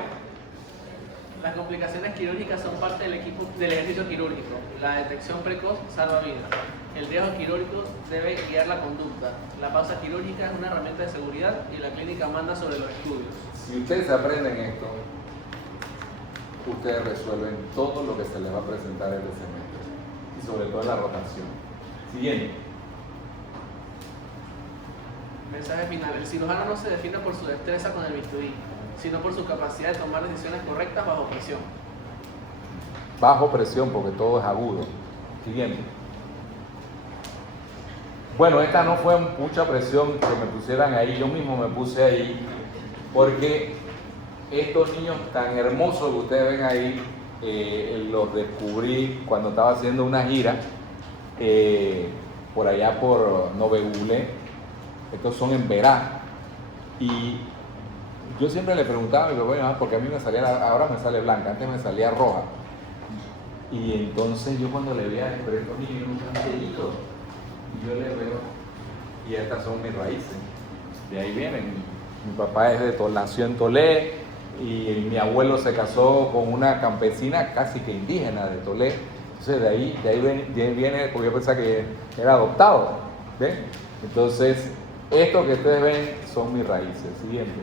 Las complicaciones quirúrgicas son parte del ejercicio quirúrgico. La detección precoz salva vidas. El riesgo quirúrgico debe guiar la conducta. La pausa quirúrgica es una herramienta de seguridad y la clínica manda sobre los estudios. Si ustedes aprenden esto, ustedes resuelven todo lo que se les va a presentar este semestre y sobre todo la rotación. Siguiente. Mensaje final. El cirujano no se define por su destreza con el bisturí, sino por su capacidad de tomar decisiones correctas bajo presión. Bajo presión, porque todo es agudo. Siguiente. Bueno, esta no fue mucha presión que me pusieran ahí, yo mismo me puse ahí, porque estos niños tan hermosos que ustedes ven ahí, los descubrí cuando estaba haciendo una gira por allá por Noveule. Estos son en Verá. Y yo siempre le preguntaba a mi papá, porque a mí me salía, ahora me sale blanca, antes me salía roja. Y entonces yo cuando le veía, pero estos niños no están bellitos. Y yo le veo, y estas son mis raíces. De ahí vienen. Mi papá es nació en Tolé, y mi abuelo se casó con una campesina casi que indígena de Tolé. Entonces de ahí viene, porque yo pensaba que era adoptado. ¿Ven? Entonces, esto que ustedes ven son mis raíces. Siguiente.